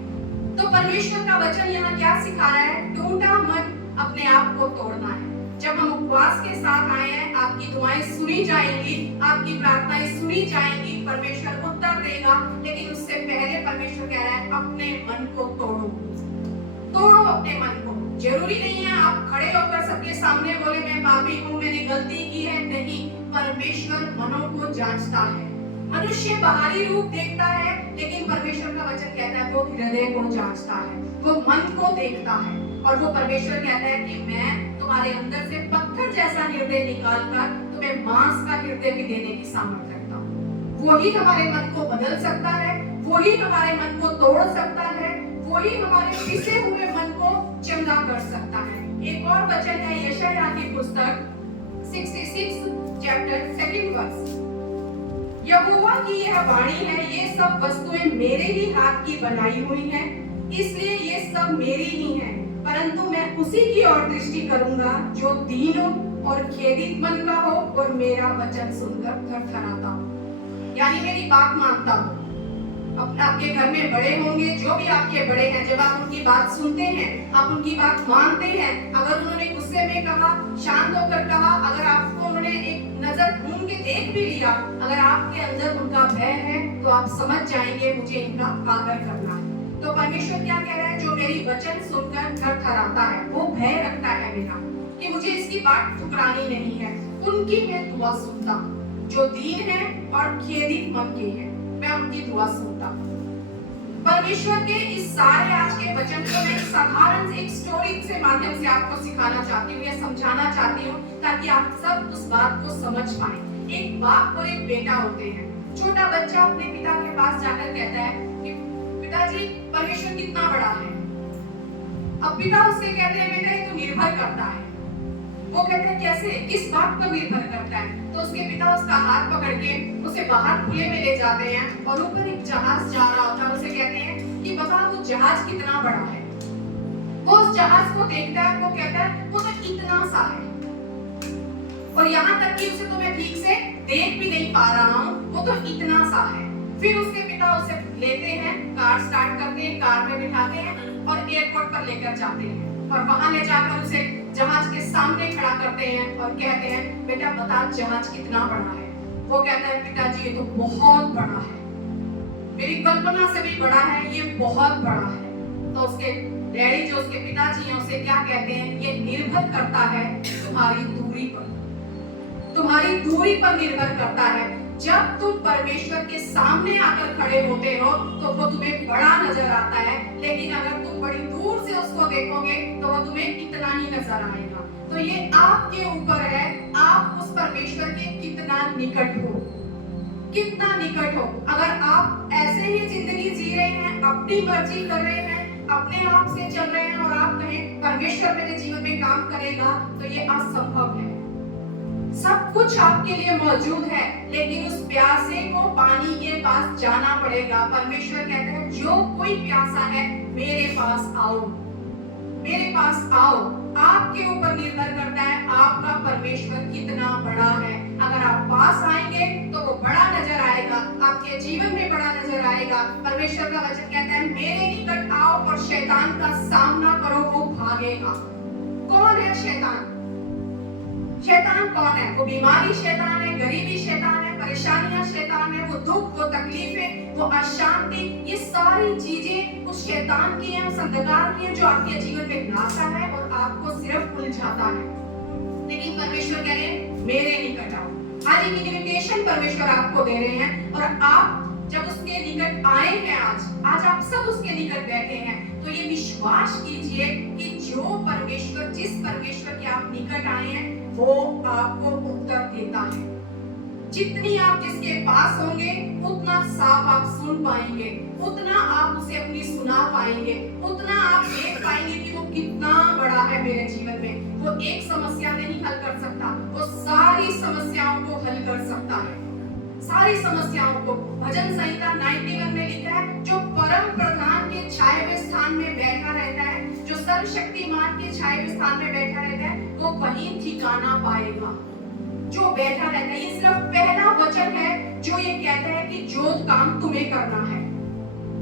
तो परमेश्वर का वचन यहाँ क्या सिखा रहा है? टूटा मन अपने आप को तोड़ना है। जब हम उपवास के साथ आए हैं, आपकी दुआएं सुनी जाएंगी, आपकी प्रार्थनाएं सुनी जाएंगी, परमेश्वर उत्तर देगा। लेकिन उससे पहले परमेश्वर कह रहा है अपने मन को तोड़ो, तोड़ो अपने मन को। जरूरी नहीं है आप खड़े होकर सबके सामने बोले मैं पापी हूँ, मैंने गलती की है। नहीं, परमेश्वर मनों को जांचता है। मनुष्य बाहरी रूप देखता है, लेकिन परमेश्वर का वचन कहता है वो हृदय को जांचता है, वो मन को देखता है। और वो परमेश्वर कहता है कि मैं तुम्हारे अंदर से पत्थर जैसा हृदय निकालकर तुम्हें मांस का हृदय भी देने की सामर्थ्य रखता हूँ। वही हमारे मन को बदल सकता है, वही हमारे मन को तोड़ सकता है, वही हमारे पिसे हुए मन को चंगा कर सकता है। एक और वचन है यशायाह की पुस्तक 66 चैप्टर 2 वर्स। यहोवा की यह वाणी है, ये सब वस्तुएं मेरे ही हाथ की बनाई हुई हैं। इसलिए ये सब मेरी ही है, परंतु मैं उसी की ओर दृष्टि करूंगा जो दीन हो और खेदित मन का हो और मेरा वचन सुनकर थरथराता हो। यानी मेरी बात मानता हो। आपके घर में बड़े होंगे, जो भी आपके बड़े हैं, जब आप उनकी बात सुनते हैं, आप उनकी बात मानते हैं, अगर उन्होंने गुस्से में कहा, शांत होकर कहा, अगर आपको उन्होंने एक नजर घूम के देख भी लिया, अगर आपके अंदर उनका भय है तो आप समझ जाएंगे मुझे इनका आदर करना है। तो परमेश्वर क्या कह रहा है? जो मेरी वचन सुनकर थरथराता है, वो भय रखता है मेरा कि मुझे इसकी बात ठुकरानी नहीं है, उनकी मैं दुआ सुनता हूं। जो दीन है और खेदित मन के हैं, मैं उनकी दुआ सुनता हूं। परमेश्वर के इस सारे आज के वचन को मैं साधारण से एक स्टोरी से माध्यम से आपको सिखाना चाहती हूँ या समझाना चाहती हूँ, ताकि आप सब उस बात को समझ पाएं। एक बाप और एक बेटा होते हैं। छोटा बच्चा अपने पिता के पास जाकर कहता है कि पिताजी, परमेश्वर कितना बड़ा है। अब पिता उससे कहते हैं, बेटा ये तो निर्भर करता है। वो कहते हैं कैसे, किस बात पर निर्भर करता है? तो उसके पिता उसका हाथ पकड़ के उसे बाहर खुले में ले जाते हैं और ऊपर एक जहाज जा रहा होता है। उसे कहते हैं कि बता वो जहाज कितना बड़ा है। वो उस जहाज को देखता है, वो कहता है वो तो इतना सा है, और यहाँ तक कि उसे तो मैं ठीक से देख भी नहीं पा रहा हूँ, वो तो इतना सा है। फिर उसके पिता उसे लेते हैं, कार स्टार्ट करते हैं, कार में बिठाते हैं और एयरपोर्ट पर लेकर जाते हैं और वहां ले जाकर उसे जहाज के सामने खड़ा करते हैं और कहते हैं, बेटा बता जहाज कितना बड़ा है। वो कहता है, पिताजी ये तो बहुत बड़ा है, मेरी कल्पना से भी बड़ा है, ये बहुत बड़ा है। तो उसके डैडी, जो उसके पिताजी हैं, उसे क्या कहते हैं, ये निर्भर करता है तुम्हारी दूरी पर, तुम्हारी दूरी पर निर्भर करता है। जब तुम परमेश्वर के सामने आकर खड़े होते हो तो वो तुम्हें बड़ा नजर आता है, लेकिन अगर तुम बड़ी दूर से उसको देखोगे तो वो तुम्हें इतना ही नजर आएगा। तो ये आपके ऊपर है, आप उस परमेश्वर के कितना निकट हो, कितना निकट हो। अगर आप ऐसे ही जिंदगी जी रहे हैं, अपनी मर्जी कर रहे हैं, अपने आप से चल रहे हैं और आप कहें परमेश्वर मेरे जीवन में काम करेगा, तो ये असंभव है। सब कुछ आपके लिए मौजूद है, लेकिन उस प्यासे को पानी के पास जाना पड़ेगा। परमेश्वर कहते हैं, जो कोई प्यासा है मेरे पास आओ, मेरे पास आओ। आपके ऊपर निर्भर करता है आपका परमेश्वर कितना बड़ा है। अगर आप पास आएंगे तो वो बड़ा नजर आएगा, आपके जीवन में बड़ा नजर आएगा। परमेश्वर का वचन कहता है, मेरे निकट आओ और शैतान का सामना करो, वो भागेगा। कौन है शैतान? शैतान कौन है? वो बीमारी शैतान है, गरीबी शैतान है, परेशानियां शैतान है, वो दुख, वो तकलीफें, वो अशांति, ये सारी चीजें उस शैतान की हैं, उस अंधकार की हैं, जो आपके जीवन में लाता है और आपको सिर्फ उलझाता है। लेकिन परमेश्वर कह रहे हैं, मेरे निकट आओ। आज एक इन्विटेशन परमेश्वर आपको दे रहे हैं, और आप जब उसके निकट आए हैं, आज आप सब उसके निकट बैठे हैं, तो ये विश्वास कीजिए कि जो परमेश्वर, जिस परमेश्वर के आप निकट आए हैं, वो आपको उत्तर देता है। जितनी आप जिसके पास होंगे, उतना साफ आप सुन पाएंगे, उतना आप उसे अपनी सुना पाएंगे, उतना आप देख पाएंगे कि वो कितना बड़ा है मेरे जीवन में। वो एक समस्या नहीं हल कर सकता, वो सारी समस्याओं को हल कर सकता है, सारी समस्याओं को। भजन संहिता 91 में लिखा है, जो परम प्रधान के छाए हुए स्थान में बैठा रहता है, जो सर्वशक्तिमान के छाए हुए स्थान में बैठा रहता है, वो वहीं ठिकाना पाएगा। जो बैठा रहता है, ये सिर्फ पहला वचन है जो ये कहता है कि जो काम तुम्हें करना है,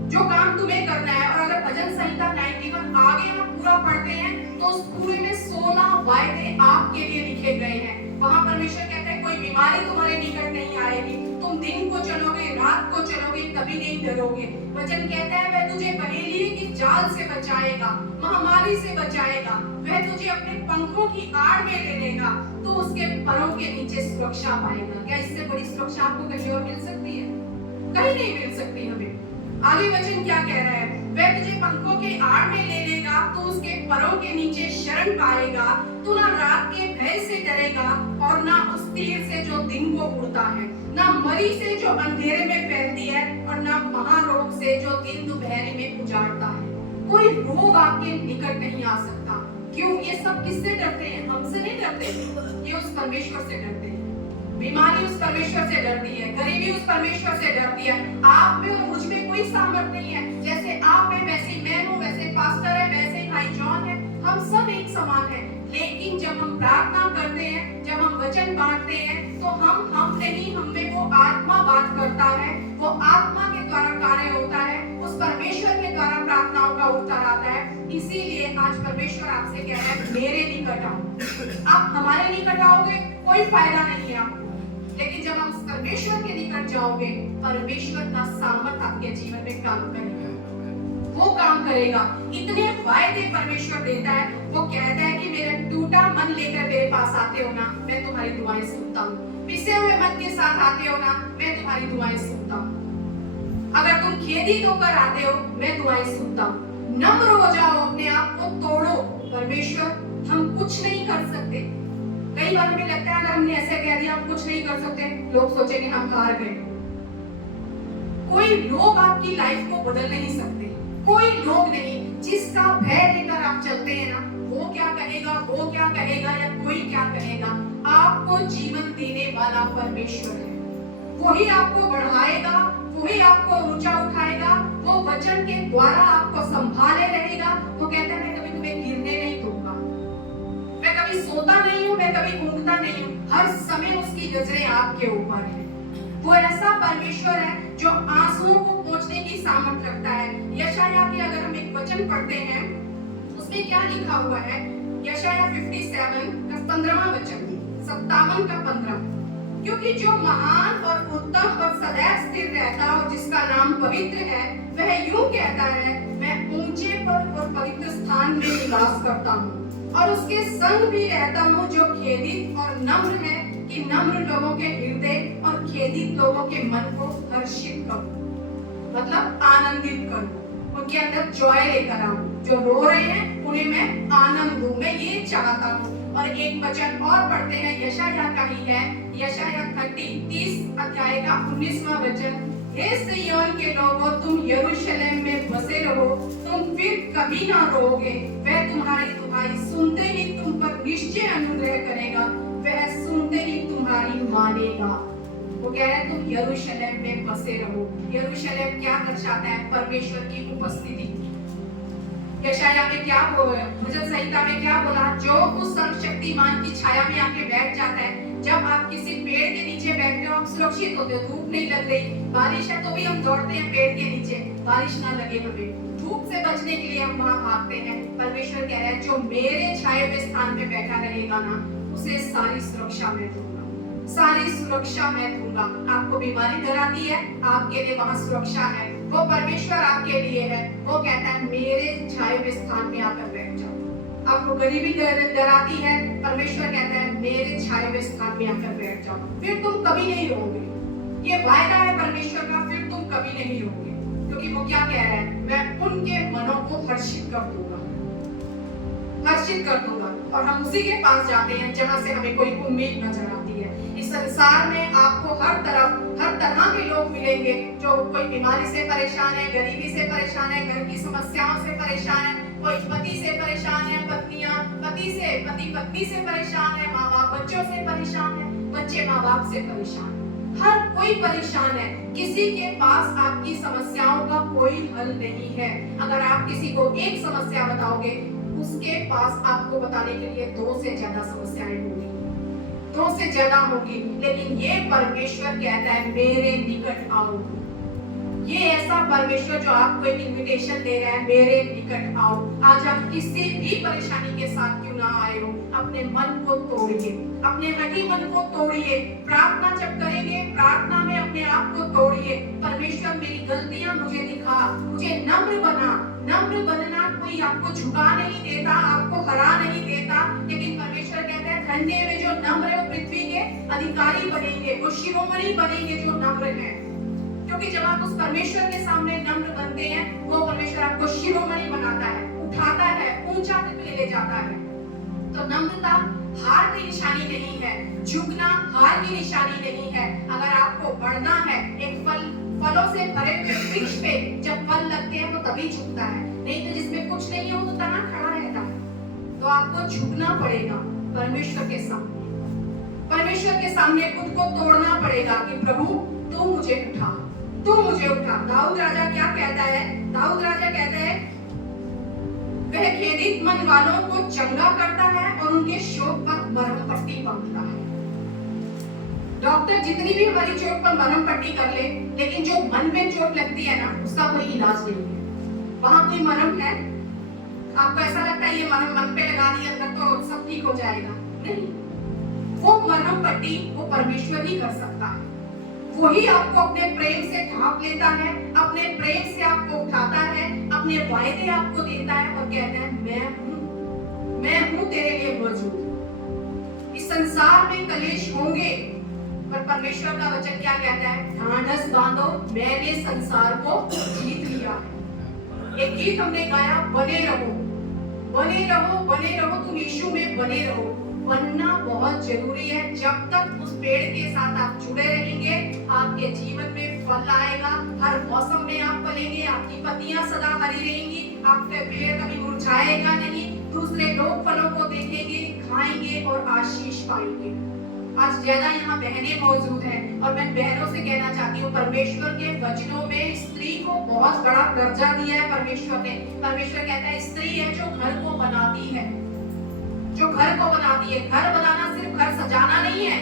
जो काम तुम्हें करना है। और अगर भजन संहिता 91 आगे आप पूरा पढ़ते हैं तो उस पूरे में 16 वायदे आपके लिए लिखे गए हैं। वहां परमेश्वर कहता है, कोई बीमारी तुम्हारे निकट नहीं आएगी, तुम दिन को चलोगे, रात को चलोगे, कभी नहीं डरोगे। वचन कहता है, वह तुझे बहेलिए की जाल से बचाएगा, महामारी से बचाएगा, वह तुझे अपने पंखों की आड़ में ले लेगा, तो उसके परों के नीचे सुरक्षा पाएगा। क्या इससे बड़ी सुरक्षा आपको कहीं और मिल सकती है? कहीं नहीं मिल सकती हमें। आगे वचन क्या कह रहा है? वह तुझे पंखों के आड़ में ले लेगा, तो उसके परों के नीचे शरण पाएगा, तू ना रात के भय से डरेगा और ना उस तीर से जो दिन को उड़ता है, ना मरी से जो अंधेरे में फैलती है, और ना महारोग से जो दिन दोपहर में उजाड़ता है। कोई रोग आपके निकट नहीं आ सकता। क्यों? ये सब किससे डरते हैं? हमसे नहीं डरते, ये उस परमेश्वर से डरते हैं। बीमारी उस परमेश्वर से डरती है, गरीबी उस परमेश्वर से डरती है। आप में और मुझ में कोई सामर्थ नहीं है। जैसे आप में वैसी मैं हूँ, पास्टर है, वैसे ही भाई जॉन है, हम सब एक समान हैं। लेकिन जब हम प्रार्थना करते हैं, जब हम वचन बांटते हैं, तो हम नहीं, हम में वो आत्मा बात करता है, वो आत्मा के द्वारा कार्य होता है, उस परमेश्वर के द्वारा प्रार्थनाओं का उत्तर आता है। इसीलिए आज परमेश्वर आपसे कह रहा है, मेरे निकट आओ। आप हमारे निकट आओगे, कोई फायदा नहीं है आपको, लेकिन जब हम उस परमेश्वर के निकट जाओगे, परमेश्वर का सामर्थ आपके जीवन में काम करेगा, वो काम करेगा। इतने वायदे परमेश्वर देता है। वो कहता है कि मेरा टूटा मन लेकर मेरे पास आते हो ना, मैं तुम्हारी दुआएं सुनता हूँ। पिसे हुए मन के साथ आते हो ना, मैं तुम्हारी दुआएं सुनता हूँ। अगर तुम खेदित होकर आते हो, मैं दुआएं सुनता हूँ। नम्र हो जाओ, अपने आप को तोड़ो। परमेश्वर, हम कुछ नहीं कर सकते। कई बार हमें लगता है अगर हमने ऐसे कह दिया हम कुछ नहीं कर सकते, लोग सोचेंगे हम हार गए। कोई लोग आपकी लाइफ को बदल नहीं सकते, कोई लोग नहीं। जिसका भय लेकर आप चलते हैं ना, वो क्या कहेगा, वो क्या कहेगा, या कोई क्या कहेगा, आपको जीवन देने वाला परमेश्वर है। वही आपको बढ़ाएगा, वही आपको ऊंचा उठाएगा, वो वचन के द्वारा आपको संभाले रहेगा। वो कहता है, मैं कभी तुम्हें गिरने नहीं दूंगा, मैं कभी सोता नहीं हूँ, मैं कभी ऊँघता नहीं हूँ, हर समय उसकी नजरें आपके ऊपर है। वो ऐसा परमेश्वर है जो आंसुओं को पोंछने की सामर्थ्य रखता है। यशाया के अगर हम एक वचन पढ़ते हैं, उसमें क्या लिखा हुआ है? यशाया 57 का 15वां वचन, 57 का 15। क्योंकि जो महान और उत्तम और सदैव स्थिर रहता और जिसका नाम पवित्र है, वह यूं कहता है, मैं ऊंचे पर और पवित्र स्थान में निवास करता हूँ और उसके संग भी रहता हूँ जो खेदित और नम्र है, कि नम्र लोगों के हृदय और खेदित लोगों के मन को हर्षित करूं, मतलब आनंदित करूं, उनके अंदर जॉय लेकर आऊं। जो रो रहे हैं उन्हें मैं आनंद दूं, मैं ये चाहता हूं। और एक वचन और पढ़ते हैं, यशाया का ही है, यशाया 30 अध्याय का 19वां वचन। हे सिय्योन के लोगों, तुम यरूशलेम में बसे रहो, तुम फिर कभी ना रोओगे। वह तुम्हारी दुहाई सुनते ही तुम पर निश्चय अनुग्रह करेगा, वह सुनते ही तुम्हारी मानेगा। वो कह रहे हैं तुम यरूशलेम में बसे रहो। यरूशलेम क्या दर्शाता है? परमेश्वर की उपस्थिति। यशाया में क्या बोला, भजन संहिता में क्या बोला? जो उस सर्वशक्तिमान की छाया में आके बैठ जाता है। जब आप किसी पेड़ के नीचे बैठते हो, आप सुरक्षित होते हो, धूप नहीं लग रही, बारिश है तो भी हम दौड़ते हैं पेड़ के नीचे, बारिश ना लगे हमें, धूप से बचने के लिए हम वहां भागते हैं। परमेश्वर कह रहा है जो मेरे छाए हुए स्थान में बैठा रहेगा ना, उसे सारी सुरक्षा मैं दूंगा, सारी सुरक्षा मैं दूंगा। आपको बीमारी डराती है, आपके लिए वहां सुरक्षा है, वो परमेश्वर आपके लिए है। वो कहता है मेरे छाए हुए स्थान में आकर बैठ जाओ। आपको गरीबी डराती है, परमेश्वर कहता है मेरे छाए हुए स्थान में आकर बैठ जाओ, फिर तुम कभी नहीं रोओगे। ये वायदा है परमेश्वर का, फिर तुम कभी नहीं रोओगे। क्योंकि वो क्या कह रहा है? मैं उनके मनों को हर्षित कर दूंगा, हर्षित कर दूंगा। और हम उसी के पास जाते हैं जहां से हमें कोई उम्मीद नजर आती है। इस संसार में आपको हर तरह के लोग मिलेंगे, जो कोई बीमारी से परेशान है, गरीबी से परेशान है, घर की समस्याओं से परेशान है, कोई पति से परेशान है, पति पत्नी से परेशान है, माँ बाप बच्चों से परेशान है, बच्चे माँ बाप से परेशान है, हर कोई परेशान है। किसी के पास आपकी समस्याओं का कोई हल नहीं है। अगर आप किसी को एक समस्या बताओगे, उसके पास आपको बताने के लिए 2 से ज्यादा समस्याएं होंगी, 2 से ज्यादा होगी। लेकिन ये परमेश्वर कहता है मेरे निकट आओ। ये ऐसा परमेश्वर जो आपको एक इनविटेशन दे रहा है, मेरे निकट आओ। आज आप किसी भी परेशानी के साथ क्यों ना आए हो, अपने मन को तोड़िए, अपने हठी मन को तोड़िए। प्रार्थना जब करेंगे, प्रार्थना में अपने आप को तोड़िए। परमेश्वर मेरी गलतियां मुझे दिखा, मुझे नम्र बना। नम्र बनना कोई आपको झुका नहीं देता, आपको हरा नहीं देता, लेकिन परमेश्वर कहता है धन्य में जो नम्र है, वो पृथ्वी के अधिकारी बनेंगे, वो शिरोमणि बनेंगे जो नम्र है। क्योंकि जब आप उस परमेश्वर के सामने नम्र बनते हैं, वो परमेश्वर आपको शिरोमणि बनाता है, उठाता है, ऊंचा करके ले जाता है। तो नम्रता हार की निशानी नहीं है, झुकना हार की निशानी नहीं है। अगर आपको बढ़ना है, एक फलों से भरे हुए वृक्ष पे जब फल लगते हैं तो तभी झुकता है, नहीं तो जिसमें कुछ नहीं हो तो तना खड़ा रहता है। तो आपको झुकना पड़ेगा परमेश्वर के सामने, परमेश्वर के सामने खुद को तोड़ना पड़ेगा कि प्रभु तू मुझे उठा, तू मुझे उठा। दाऊद राजा क्या कहता है? दाऊद राजा कहता है वह खेदित मन वालों को चंगा करता है और उनके शोक पर मरहम पट्टी बांधता है। डॉक्टर जितनी भी हमारी चोट पर मरहम पट्टी कर ले, लेकिन जो मन में चोट लगती है ना, उसका कोई इलाज नहीं है। वहां कोई मरहम है? आपको ऐसा लगता है ये मरहम मन पे लगा दिया अंदर तो सब ठीक हो जाएगा? नहीं, वो मरहम पट्टी वो परमेश्वर ही कर सकता है। वही आपको अपने प्रेम से ढांप लेता है, अपने प्रेम से आपको उठाता है, अपने वायदे आपको देता है और कहता है मैं हूं तेरे लिए मौजूद। इस संसार में कलेश होंगे, पर परमेश्वर का वचन क्या कहता है? ढांढस बांधो, मैंने संसार को जीत लिया है। एक गीत हमने गाया, बने रहो बने रहो बने रहो, तुम यीशु में बने रहो। बनना बहुत जरूरी है। जब तक उस पेड़ के साथ आप जुड़े रहेंगे, आपके जीवन में फल आएगा। हर मौसम में आप फलेंगे, आपकी पत्तियां सदा हरी रहेंगी, आपका पेड़ कभी मुरझाएगा नहीं। दूसरे लोग फलों को देखेंगे, खाएंगे और आशीष पाएंगे। आज ज्यादा यहाँ बहनें मौजूद हैं और मैं बहनों से कहना चाहती हूँ, परमेश्वर के वचनों में स्त्री को बहुत बड़ा दर्जा दिया है परमेश्वर ने। परमेश्वर कहता है स्त्री है जो घर को बनाती है, जो घर को बनाती है। घर बनाना सिर्फ घर सजाना नहीं है,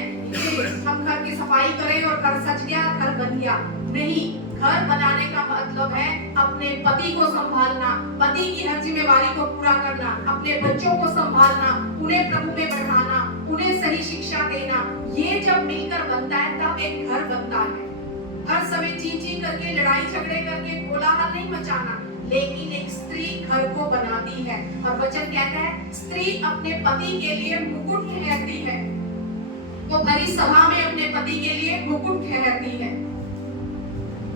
हम घर की सफाई करें और घर सज गया, घर बन गया, नहीं। घर बनाने का मतलब है अपने पति को संभालना, पति की हर जिम्मेवारी को पूरा करना, अपने बच्चों को संभालना, उन्हें प्रभु में बढ़ाना, उन्हें सही शिक्षा देना। ये जब मिलकर बनता है तब एक घर बनता है। हर समय ची करके, लड़ाई झगड़े करके कोलाहल नहीं मचाना, लेकिन एक स्त्री घर को बनाती है। और वचन कहता है स्त्री अपने पति के लिए मुकुट ठहरती है। वो भरी सभा में अपने पति के लिए मुकुट ठहरती है।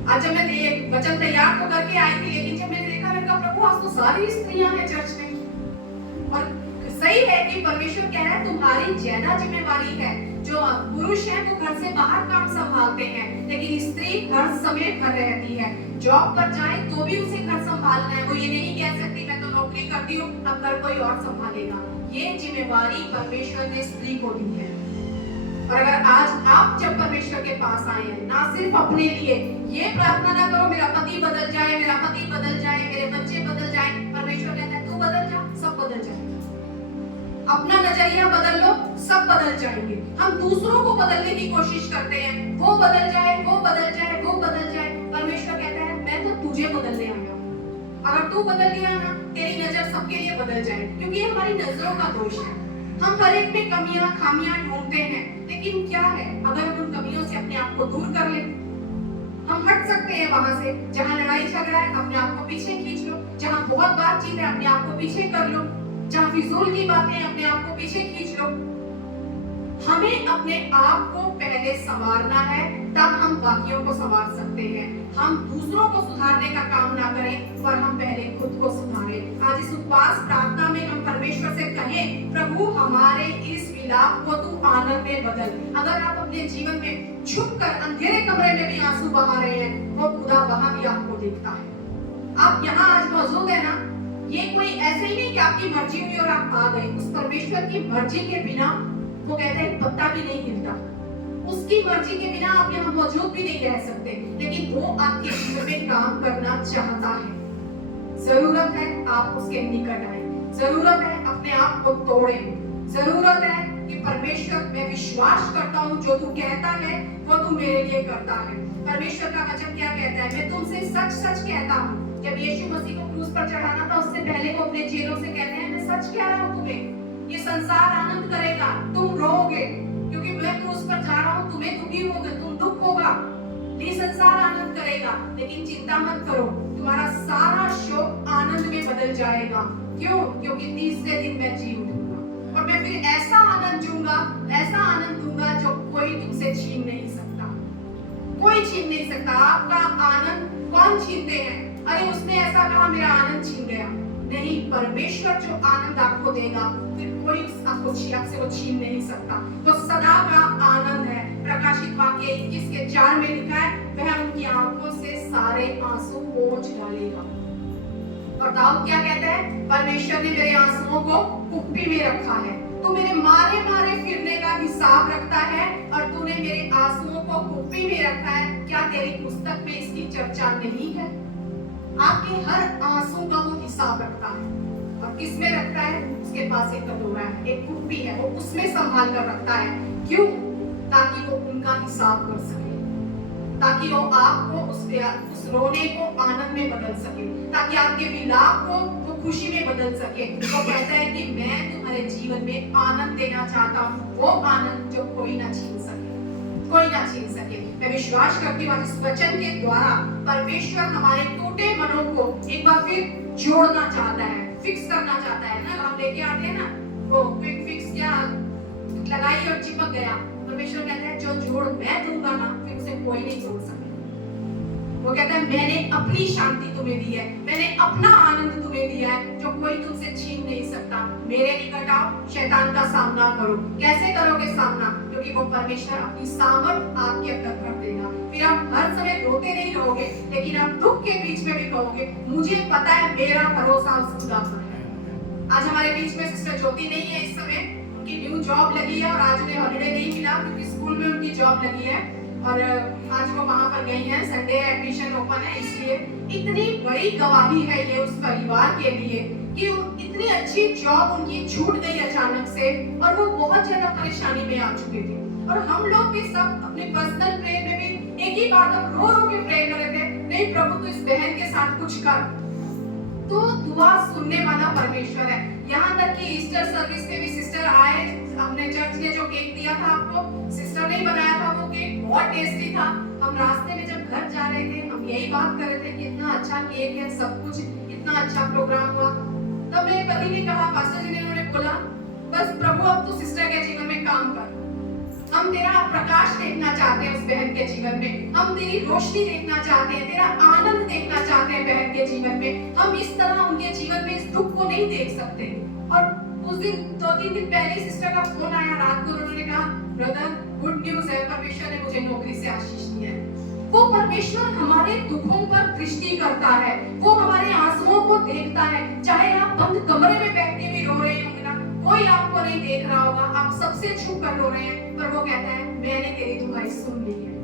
आज जब मैं वचन तैयार तो करके आई थी, लेकिन जब मैंने देखा, मैंने कहा प्रभु आज तो सारी स्त्रियां हैं चर्च में। और सही है कि परमेश्वर कह रहा है तुम्हारी ज्यादा जिम्मेवारी है। जो पुरुष है वो घर से बाहर काम संभालते हैं, लेकिन स्त्री हर समय घर रहती है। जॉब पर जाए तो भी उसे घर संभालना है। वो ये नहीं कह सकती मैं तो नौकरी करती हूँ, अब घर कोई और संभालेगा। ये जिम्मेवारी परमेश्वर ने स्त्री को दी है। और अगर आज आप जब परमेश्वर के पास आए हैं, ना सिर्फ अपने लिए ये प्रार्थना ना करो मेरा पति बदल जाए, मेरा पति बदल जाए, मेरे बच्चे बदल जाए। परमेश्वर कहता है तू बदल जा, सब बदल जाएगा। अपना नजरिया बदल लो, सब बदल जाएंगे। हम दूसरों को बदलने की कोशिश करते हैं, वो बदल जाए, वो बदल जाए, वो बदल जाए। परमेश्वर कहता है मैं तो तुझे बदलने आया हूँ। अगर तू बदल गया ना, तेरी नजर सबके लिए बदल जाए, क्योंकि ये हमारी नजरों का दोष है। हम हर एक में कमियां खामियां ढूंढते हैं, लेकिन क्या है अगर हम उन कमियों से अपने आप को दूर कर ले। हम हट सकते हैं वहां से। जहां लड़ाई झगड़ा है अपने आप को पीछे खींच लो, जहां बहुत बातचीत है अपने आप को पीछे कर लो, जहां फिजूल की बातें अपने आप को पीछे खींच लो। हमें अपने आप को पहले संवारना है, तब हम बाकियों को संवार सकते हैं। हम दूसरों को सुधारने का काम ना करें, पर हम पहले खुद को सुधारें। आज इस उपवास प्रार्थना में हम परमेश्वर से कहें प्रभु हमारे इस विलाप को तू आनंद में बदल। अगर आप अपने जीवन में छुपकर अंधेरे कमरे में भी आंसू बहा रहे हैं, वो खुदा वहां भी आपको देखता है। आप यहाँ आज मौजूद है ना, ये कोई ऐसे ही नहीं कि आपकी मर्जी हुई और आप आ गए। उस परमेश्वर की मर्जी के बिना वो कहता है पत्ता भी नहीं हिलता। उसकी मर्जी के बिना आप यहाँ मौजूद भी नहीं रह सकते, लेकिन वो आपके जीवन में काम करना चाहता है। जरूरत है आप उसके निकट आए, जरूरत है अपने आप को तोड़े, जरूरत है कि परमेश्वर मैं विश्वास करता हूँ जो तू कहता है वो तू मेरे लिए करता है। परमेश्वर का वचन क्या कहता है? मैं तुमसे सच सच कहता हूँ। जब यीशु मसीह को क्रूस पर चढ़ाना था, उससे पहले वो अपने चेलों से कहते हैं मैं सच कह रहा हूँ तुम्हें, ये संसार आनंद करेगा, तुम रोओगे क्योंकि मैं क्रूस पर जा रहा हूँ, तुम्हें दुखी होगे, तुम दुख होगा, ये संसार आनंद करेगा, लेकिन चिंता मत करो, तुम्हारा सारा शोक आनंद में बदल जाएगा। क्यों? क्योंकि तीसरे दिन मैं जी उठूंगा और मैं फिर ऐसा आनंद दूंगा, ऐसा आनंद दूंगा जो कोई तुमसे छीन नहीं सकता, कोई छीन नहीं सकता। आपका आनंद कौन छीनते हैं? अरे उसने ऐसा कहा मेरा आनंद छीन गया, नहीं, परमेश्वर जो आनंद आपको देगा फिर कोई आपसे वो छीन नहीं सकता। तो सदा का आनंद है। प्रकाशित वाक्य 21:4 में लिखा है वह उनकी आंखों से सारे आंसू पोंछ डालेगा। और दाऊद क्या कहता है? परमेश्वर ने मेरे आंसुओं को कुप्पी में रखा है। तू मेरे मारे मारे फिरने का हिसाब रखता है और तूने मेरे आंसुओं को कुप्पी में रखा है। क्या तेरी पुस्तक में इसकी चर्चा नहीं है? आपके हर आंसू का वो हिसाब रखता है। और और किस में रखता है? उसके पास एक कटोरा है, एक कुप्पी है, वो उसमें संभाल कर रखता है। क्यों? ताकि वो उनका हिसाब कर सके, ताकि वो आपको उस रोने को आनंद में बदल सके, ताकि आपके विलाप को वो खुशी में बदल सके। वो कहता है कि मैं तुम्हारे जीवन में आनंद देना चाहता हूँ, वो आनंद जो कोई ना छीन सके, कोई ना छीन सके। मैं विश्वास करती हूँ इस वचन के द्वारा परमेश्वर हमारे टूटे मनों को एक बार फिर जोड़ना चाहता है, फिक्स करना चाहता है ना। हम लेके आते हैं ना वो क्विक फिक्स, क्या लगाई और चिपक गया। परमेश्वर कहता है जो जोड़ मैं दूंगा ना, फिर उसे कोई नहीं तोड़ सकता। वो कहता है मैंने अपनी शांति तुम्हें दी है, मैंने अपना आनंद तुम्हें दिया है, जो कोई तुमसे छीन नहीं सकता। मेरे निकट आओ, शैतान का सामना करो। कैसे करोगे सामना? क्योंकि वो परमेश्वर अपनी सामर्थ आपके अंदर कर देगा। फिर आप हर समय रोते नहीं रहोगे, लेकिन आप दुख के बीच में भी कहोगे मुझे पता है मेरा भरोसा उस खुदा पर है। आज हमारे बीच में सिस्टर ज्योति नहीं है इस समय, उनकी न्यू जॉब लगी है और आज उन्हें हॉलिडे नहीं मिला क्योंकि स्कूल में उनकी जॉब लगी है और आज वो वहां पर गई हैं। संडे एडमिशन ओपन है, इसलिए इतनी बड़ी गवाही है ये उस परिवार के लिए कि इतनी अच्छी जॉब उनकी छूट गई अचानक से और वो बहुत ज्यादा परेशानी में आ चुके थे। और हम लोग भी सब अपने पर्सनल प्रेयर में भी एक ही बात हम रो रो के प्रे कर रहे थे, नहीं प्रभु तू इस बहन के साथ कुछ कर। तो दुआ सुनने वाला परमेश्वर है। यहाँ तक कि ईस्टर सर्विस में भी सिस्टर आए, हमने चर्च ने जो केक दिया था आपको, सिस्टर ने बनाया था वो केक, बहुत टेस्टी था। हम रास्ते में जब घर जा रहे थे हम यही बात कर रहे थे कि इतना अच्छा केक है, सब कुछ इतना अच्छा प्रोग्राम हुआ। तब मेरे पति ने कहा, पास्टर जी ने उन्होंने बोला बस प्रभु अब तू सिस्टर के जीवन में काम कर, हम तेरा प्रकाश देखना चाहते हैं उस बहन के जीवन में, हम तेरी रोशनी देखना चाहते हैं, तेरा आनंद देखना चाहते हैं बहन के जीवन में। हम इस तरह उनके जीवन में इस दुख को नहीं देख सकते। और उस दिन 2-3 दिन पहले सिस्टर का फोन आया रात को, उन्होंने कहा ब्रदर गुड न्यूज है, परमेश्वर ने मुझे नौकरी से आशीष दिया है। वो परमेश्वर हमारे दुखों पर दृष्टि करता है, वो हमारे आंसुओं को देखता है। चाहे आप बंद कमरे में बैठ के भी रो रहे होंगे ना, कोई आपको नहीं देख रहा होगा, आप सबसे छुप कर रो रहे हैं, पर वो कहता है मैंने तेरी दुहाई सुन ली है,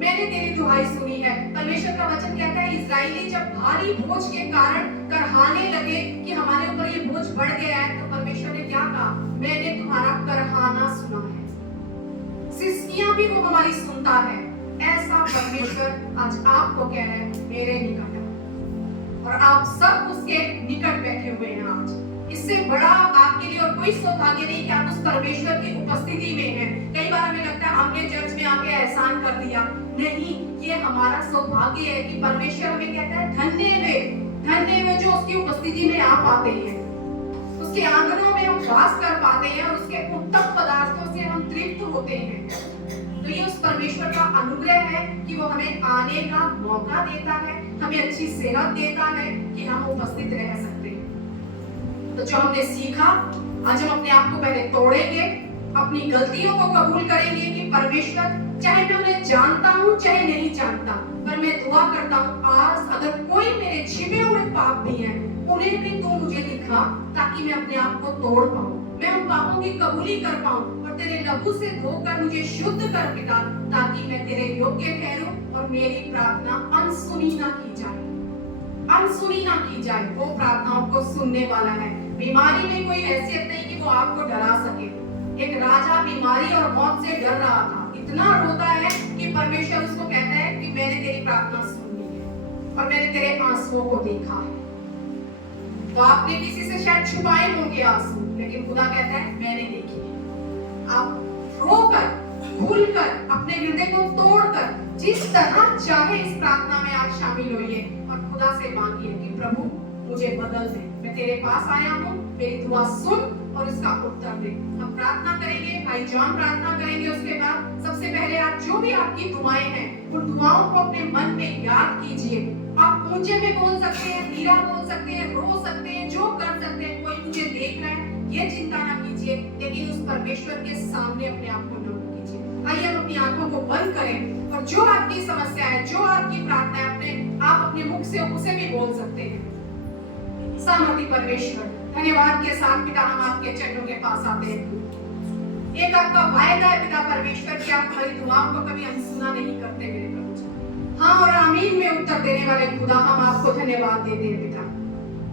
मैंने तेरी दुहाई सुनी है। परमेश्वर का वचन कहता है इस्राएली जब भारी बोझ के कारण करहाने लगे कि हमारे ऊपर ये बोझ बढ़ गया है, तो परमेश्वर ने क्या कहा? मैंने तुम्हारा करहाना सुना है। सिसकियां भी वो हमारी सुनता है। ऐसा परमेश्वर आज आपको कह रहा है मेरे निकट आओ, और आप सब उसके निकट बैठे हुए हैं। आज इससे बड़ा आपके लिए और कोई सौभाग्य नहीं कि आप उस परमेश्वर की उपस्थिति में हैं। कई बार हमें लगता है हमने चर्च में आके एहसान कर दिया, नहीं, ये हमारा सौभाग्य है कि परमेश्वर हमें कहता है धन्य वे जो उसकी उपस्थिति में आ पाते हैं, उसके आंगनों में हम वास कर पाते हैं और उसके उत्तम पदार्थों से हम तृप्त होते हैं। तो ये उस परमेश्वर का अनुग्रह है कि वो हमें आने का मौका देता है, हमें अच्छी सेहत देता है कि हम उपस्थित रह सकते हैं। तो जो हमने सीखा, आज हम अपने आप को पहले तोड़ेंगे, अपनी गलतियों को कबूल करेंगे कि परमेश्वर चाहे मैं उन्हें जानता हूँ चाहे नहीं जानता, पर मैं दुआ करता हूँ आज अगर कोई मेरे छिपे हुए पाप भी हैं, उन्हें भी तू मुझे दिखा ताकि मैं अपने आप को तोड़ पाऊँ, मैं उन पापों की कबूली कर पाऊँ और तेरे लहू से धोकर मुझे शुद्ध कर पिता, ताकि मैं तेरे योग्य ठहरूं और मेरी प्रार्थना अनसुनी ना की जाए, अनसुनी ना की जाए। वो प्रार्थनाओं को सुनने वाला है। बीमारी में कोई हैसियत नहीं कि वो आपको डरा सके। एक राजा बीमारी और मौत से डर रहा था, इतना रोता है कि परमेश्वर उसको कहता है कि मैंने तेरी प्रार्थना सुन ली है और मैंने तेरे आंसुओं को देखा है। तो आपने किसी से शायद छुपाए होंगे आंसू, लेकिन खुदा कहता है मैंने देखी है। आप रोकर, भूलकर, अपने हृदय को तोड़कर जिस तरह चाहे इस प्रार्थना में आप शामिल होइए और खुदा से मांगिए कि प्रभु मुझे बदल दे, मैं तेरे पास आया हूँ, मेरी दुआ सुन और इसका उत्तर दे। हम प्रार्थना करेंगे, भाई जॉन प्रार्थना करेंगे। उसके बाद सबसे पहले आप जो भी आपकी दुआएं हैं उन दुआओं को अपने मन में याद कीजिए। आप ऊंचे में बोल सकते हैं, धीरा बोल सकते हैं, रो सकते हैं, जो कर सकते हैं। कोई मुझे देख रहा है ये चिंता ना कीजिए, लेकिन उस परमेश्वर के सामने अपने आप को नम्र कीजिए। आइए हम अपनी आंखों को बंद करें और जो आपकी समस्या है, जो आपकी प्रार्थना है, आप अपने मुख से उसे भी बोल सकते हैं। सामर्थी परमेश्वर, धन्यवाद के साथ पिता हम आपके चरणों के पास आते हैं। एक आपका वायदा है पिता परमेश्वर कि आप हमारी दुआओं को कभी अनसुना नहीं करते मेरे प्रभु। हाँ और आमीन में उत्तर देने वाले खुदा, हम आपको धन्यवाद देते हैं पिता।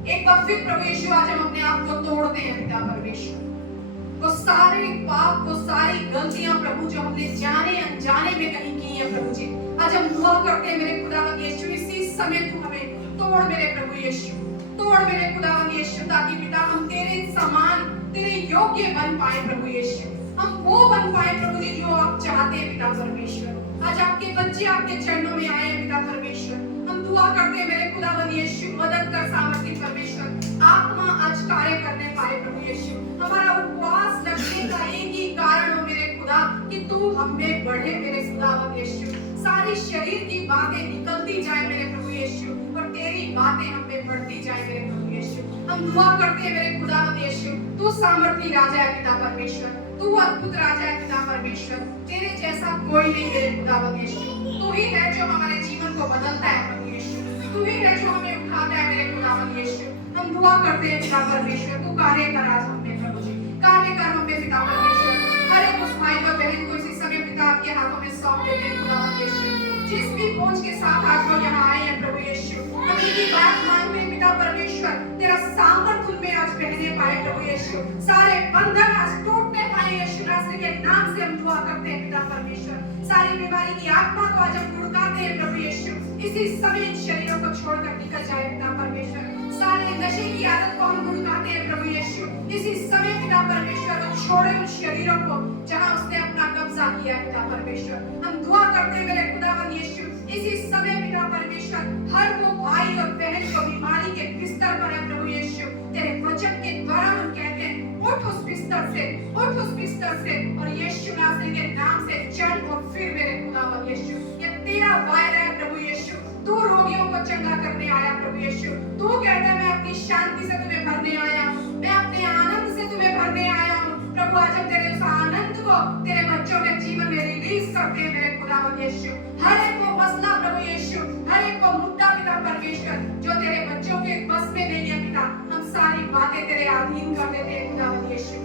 एक बार फिर प्रभु यीशु आज हम अपने आप को तोड़ते हैं पिता परमेश्वर। वो सारे पाप, वो सारी गलतियां प्रभु जो हमने जाने अनजाने में कहीं की है प्रभु जी, आज हम दुआ करते हैं मेरे खुदावंद यीशु, इसी समय तू हमें तोड़ मेरे प्रभु यीशु, तोड़ मेरे खुदावंद यीशु, ताकि पिता हम तेरे समान, तेरे योग्य बन पाए प्रभु यीशु। हम वो बन पाए प्रभु जी जो आप चाहते हैं पिता परमेश्वर। आज आपके बच्चे आपके चरणों में आए हैं पिता परमेश्वर। हम दुआ करते हैं मेरे खुदावंद यीशु, मदद कर सामर्थ्य परमेश्वर, आत्मा आज कार्य करने पाए प्रभु यीशु। हमारा उपवास रखने का एक ही कारण हो मेरे खुदा कि तू हम में बढ़े मेरे खुदावंद यीशु। सारी शरीर की बातें निकलती जाए मेरे प्रभु यीशु और तेरी बातें हम में बढ़ती जाए मेरे प्रभु यीशु। हम दुआ करते हैं मेरे खुदावंद यीशु, तू सामर्थी राजा है पिता परमेश्वर, तू अद्भुत राजा है पिता परमेश्वर, तेरे जैसा कोई नहीं मेरे खुदावंद यीशु। तू ही है जो हमारे जीवन को बदलता है प्रभु यीशु, तू ही है जो हमें उठाता है मेरे खुदावंद यीशु। हम दुआ करते हैं पिता परमेश्वर, तू कार्य कर आज हम में प्रभु जी, कार्य कर हम में पिता परमेश्वर। हर एक उस भाई और बहन को इसी समय पिता आपके हाथों में सौंप देते हैं खुदावंद यीशु। जिस भी पहुंच के साथ आज वो यहाँ आए हैं प्रभु यीशु, हम एक ही बात मांगते हैं पिता परमेश्वर, तेरा सामर्थ उनमें आज बहने पाए प्रभु यीशु। सारे बंधन आज टूटने पाए यीशु नासरी के नाम से हम दुआ करते हैं पिता परमेश्वर। सारी बीमारी की आत्मा को आज हम लुढ़काते हैं प्रभु यीशु, इसी समय इन शरीरों को छोड़कर निकल जाए पिता परमेश्वर। सारे नशे की आदत को हम लुढ़काते हैं प्रभु यीशु, इसी समय पिता परमेश्वर वो छोड़े उन शरीरों को जहां उसने अपना कब्जा किया पिता परमेश्वर। हम दुआ करते हैं मेरे खुदावंद यीशु, इसी समय पिता परमेश्वर हर वो भाई और बहन को बीमारी के बिस्तर पर है प्रभु यीशु, तेरे वचन के द्वारा हम कहते हैं उठ उस बिस्तर से, उठ उस बिस्तर से और यीशु नासरी के नाम से चल और फिर मेरे खुदावंद यीशु। ये तेरा वायदा है प्रभु यीशु, तू रोगियों को चंगा करने आया प्रभु यीशु। तू कहता है मैं अपनी शांति से तुम्हें भरने आया हूँ, मैं अपने आनंद से तुम्हें भरने आया हूँ। प्रभु आज हम तेरे उस आनंद को तेरे बच्चों के जीवन में रिलीज करते हैं मेरे खुदावंद यीशु। हर एक को मसला प्रभु यीशु, हर एक को मुद्दा पिता परमेश्वर जो तेरे बच्चों के बस में नहीं है पिता, हम सारी बातें तेरे अधीन कर देते हैं खुदावंद यीशु,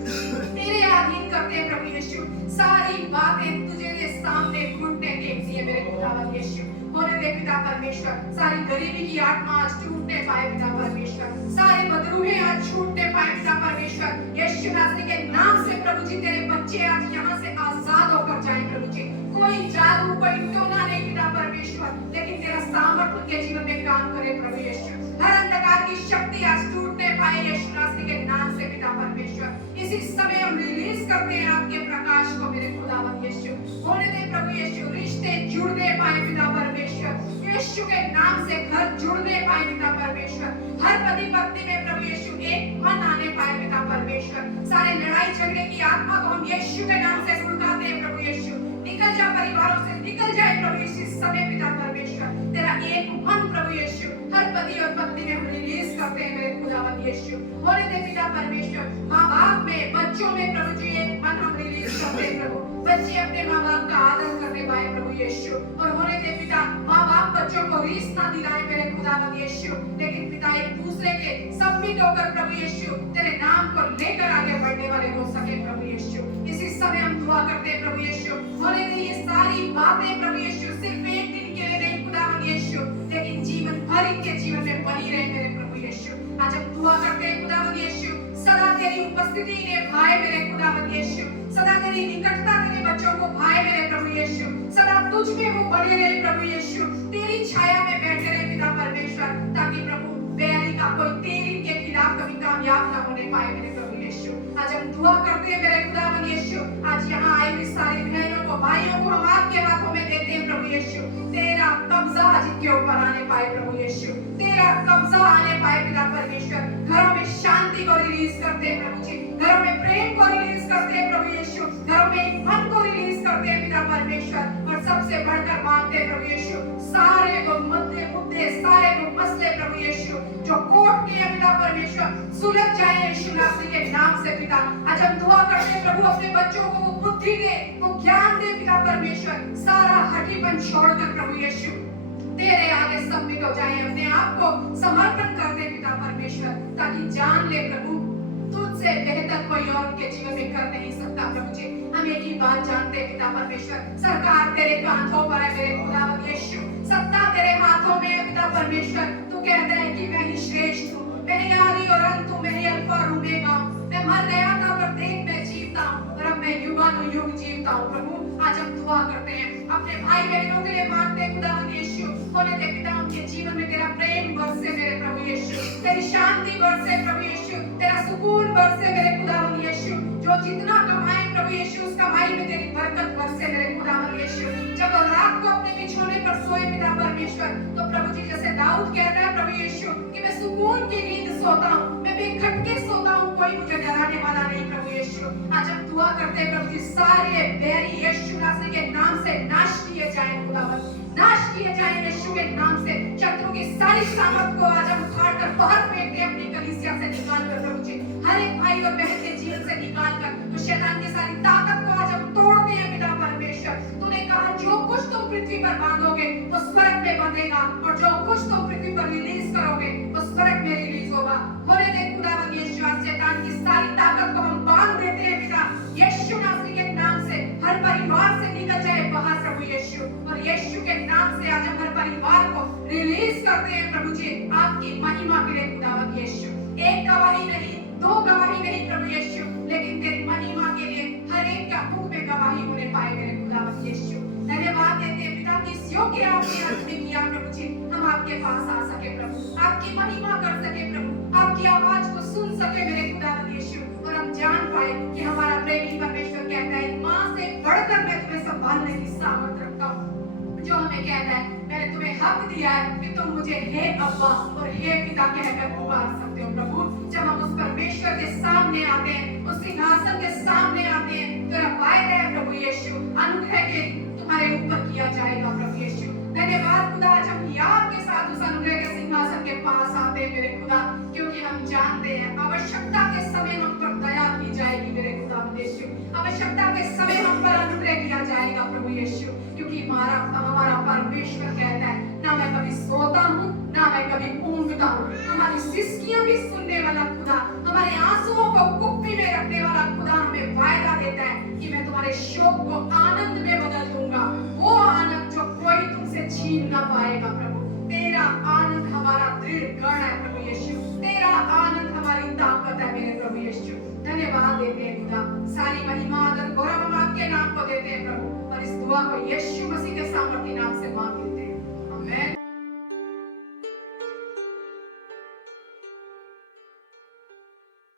तेरे अधीन करते हैं प्रभु यीशु। सारी बातें तुझे सामने घुटने टेकती है मेरे खुदावंद यीशु। होने दे पिता परमेश्वर, सारी गरीबी की आत्मा आज टूटने पाए पिता परमेश्वर, सारे बदरूहे आज छूटने पाए पिता परमेश्वर। यीशु नासरी के नाम से प्रभु जी तेरे बच्चे आज यहाँ से आजाद होकर जाए प्रभु जी। कोई जादू, कोई टोना नहीं पिता परमेश्वर, लेकिन तेरा सामर्थ उनके जीवन में काम करे प्रभु यीशु। हर अंधकार की शक्ति आज टूटने पाए यीशु नासरी के नाम से पिता परमेश्वर। इसी समय हम रिलीज करते हैं आपके प्रकाश को मेरे खुदावंद यीशु। होने दे प्रभु यीशु, रिश्ते जुड़ने पाए पिता परमेश्वर, यीशु के नाम से घर जुड़ने पाए पिता परमेश्वर। हर पति पत्नी में प्रभु यीशु एक मन आने पाए पिता परमेश्वर। सारे लड़ाई झगड़े की आत्मा को हम यीशु के नाम से सुलगाते हैं प्रभु यीशु। निकल जा परिवारों से, निकल जाए प्रभु यीशु इस समय पिता परमेश्वर। तेरा एक मन प्रभु यीशु हर पति और पत्नी में हम रिलीज करते हैं मेरे खुदावंद यीशु। होने दे पिता परमेश्वर, माँ बाप में, बच्चों में प्रभु जी एक मन हम रिलीज करते हैं प्रभु। बच्चे अपने माँ बाप का आदर करने पाए प्रभु यीशु। और होने दे पिता, माँ बाप बच्चों को रीस ना दिलाए मेरे खुदावंद यीशु, लेकिन पिता एक दूसरे के सबमिट होकर प्रभु यीशु तेरे नाम को लेकर आगे बढ़ने वाले हो सके प्रभु यीशु। इसी समय हम दुआ करते हैं प्रभु यीशु। होने दे ये सारी बातें प्रभु यीशु सिर्फ एक दिन के लिए नहीं खुदावंद यीशु, लेकिन जीवन भर इनके जीवन में बनी रहे मेरे प्रभु यीशु। आज हम दुआ करते हैं खुदावंद यीशु, सदा तेरी उपस्थिति इन्हें भाए मेरे खुदावंद यीशु, सदा तेरी निकटता तेरे बच्चों को भाए मेरे प्रभु यीशु, सदा तुझ में वो बने रहे प्रभु यीशु, तेरी छाया में बैठे रहे पिता परमेश्वर, ताकि प्रभु बैरी का कोई तेरी के खिलाफ कभी कामयाब ना होने पाए मेरे प्रभु यीशु। आज हम दुआ करते हैं मेरे खुदावंद यीशु, आज यहाँ आई हुई सारी बहनों को, भाइयों को हम आपके हाथों में देते हैं प्रभु यीशु। तेरा कब्जा आज इनके ऊपर आने पाए प्रभु यीशु, तेरा कब्जा आने पाए पिता परमेश्वर। घरों में शांति को रिलीज करते हैं प्रभु जी, घरों में प्रेम को रिलीज करते हैं प्रभु यीशु, घरों में एक मन को रिलीज करते हैं पिता परमेश्वर। और सबसे बढ़कर मांगते हैं प्रभु यीशु, सारे को मुद्दे सारे को मसले प्रभु यीशु जो कोर्ट के पिता परमेश्वर सुलझ जाए यीशु नासरी के नाम से पिता। आज हम दुआ करते हैं प्रभु, अपने बच्चों को वो बुद्धि दे, वो ज्ञान दे पिता परमेश्वर। सारा हठीपन छोड़कर प्रभु यीशु तेरे आगे सबमिट हो जाए, अपने आप को समर्पण कर दे पिता परमेश्वर, ताकि जान ले प्रभु तुझसे बेहतर कोई और उनके जीवन में कर नहीं सकता प्रभु जी। हम एक ही बात जानते हैं पिता परमेश्वर, सरकार तेरे हाथों पर है मेरे खुदावंद यीशु, सत्ता तेरे हाथों में है पिता परमेश्वर। तू कहता है कि मैं ही श्रेष्ठ हूँ, मैं ही आदि और अंत हूँ, मैं ही अल्फा और ओमेगा हूँ। मैं मर गया था पर देख मैं जीवता हूँ और अब मैं युगानुयुग जीवता हूँ। प्रभु आज हम दुआ करते हैं अपने भाई बहनों के लिए, मांगते हैं खुदावन यीशु, होने दे पिता उनके जीवन में तेरा प्रेम बरसे मेरे प्रभु यीशु, तेरी शांति बरसे प्रभु यीशु, तेरा सुकून बरसे मेरे खुदावन यीशु। जो जितना कमाए प्रभु यीशु उस कमाई में तेरी बरकत बरसे मेरे खुदावन यीशु। जब वो रात को अपने बिछौने पर सोए पिता परमेश्वर, तो प्रभु जी जैसे दाऊद कहता है प्रभु यीशु कि मैं सुकून की नींद सोता हूँ, मैं बेखटके सोता हूँ, कोई मुझे डराने वाला नहीं प्रभु यीशु। आज हम दुआ करते हैं प्रभु जी सारे बैरी यीशु नासरी के नाम से नाश किए जाएं खुदावन, नाश किए जाएं यीशु के नाम से। शत्रु की सारी सामर्थ को आज हम उखाड़ कर बाहर फेंकते हैं अपनी कलीसिया से निकाल कर प्रभु जी, हर एक भाई और बहन के जीवन से निकाल कर तो शैतान की सारी ताकत को आज हम तोड़ते हैं पिता परमेश्वर। तूने कहा जो कुछ तुम पृथ्वी पर बांधोगे वो स्वर्ग में बंधेगा और जो कुछ तुम पृथ्वी पर रिलीज करोगे वो स्वर्ग में रिलीज होगा। होने दे खुदावन यीशु, आज शैतान की सारी ताकत को हम बांध देते हैं पिता यीशु नासरी के नाम से। हर परिवार से निकल जाए बाहर प्रभु यीशु, और यीशु के नाम से आज हम हर परिवार को रिलीज करते हैं प्रभु जी आपकी महिमा के लिए खुदावन यीशु। एक गवाही नहीं, दो गवाही नहीं प्रभु यीशु, लेकिन तेरी महिमा के लिए हर एक का मुख में गवाही होने पाए मेरे खुदावन यीशु। धन्यवाद देते हैं पिता की इस योग्य आपने अंतिम किया प्रभु जी, हम आपके पास आ सके प्रभु, आपकी महिमा कर सके प्रभु, आपकी आवाज को सुन सके मेरे खुदावन यीशु, और हम जान पाए कि हमारा प्रेमी परमेश्वर कहता है मां से बढ़कर मैं तुम्हें संभालने की सामर्थ रखता हूँ। जो हमें कहता है मैंने तुम्हें हक दिया है कि तुम मुझे हे अब्बा और हे पिता कहकर पुकार सकते हो प्रभु। जब हम उस परमेश्वर के सामने आते हैं, उस सिंहासन के सामने आते हैं, तेरा वायदा है प्रभु यीशु अनुग्रह के तुम्हारे ऊपर किया जाएगा प्रभु यीशु। धन्यवाद खुदा, आज हम याद के साथ उस अनुग्रह के सिंहासन के पास आते हैं मेरे खुदा, क्योंकि हम जानते हैं आवश्यकता के समय हम पर दया की जाएगी मेरे खुदा यीशु, आवश्यकता के समय हम पर अनुग्रह किया जाएगा प्रभु यीशु, क्योंकि हमारा परमेश्वर कहता है ना मैं कभी सोता हूँ ना मैं कभी ऊँघता हूँ। हमारी सिसकियां भी सुनने वाला खुदा, हमारे आंसुओं को कुप्पी में रखने वाला खुदा हमें वायदा देता है कि मैं तुम्हारे शोक को आनंद में बदल दूंगा, वो आनंद जो कोई तुमसे छीन ना पाएगा प्रभु। तेरा आनंद हमारा दृढ़ गढ़ है प्रभु यीशु, तेरा आनंद हमारी ताकत है मेरे प्रभु यीशु। धन्यवाद देते हैं खुदा, सारी महिमा और गौरव हम आपके नाम को देते हैं प्रभु, और इस दुआ को यीशु मसीह के सामर्थी नाम से मांगते हैं।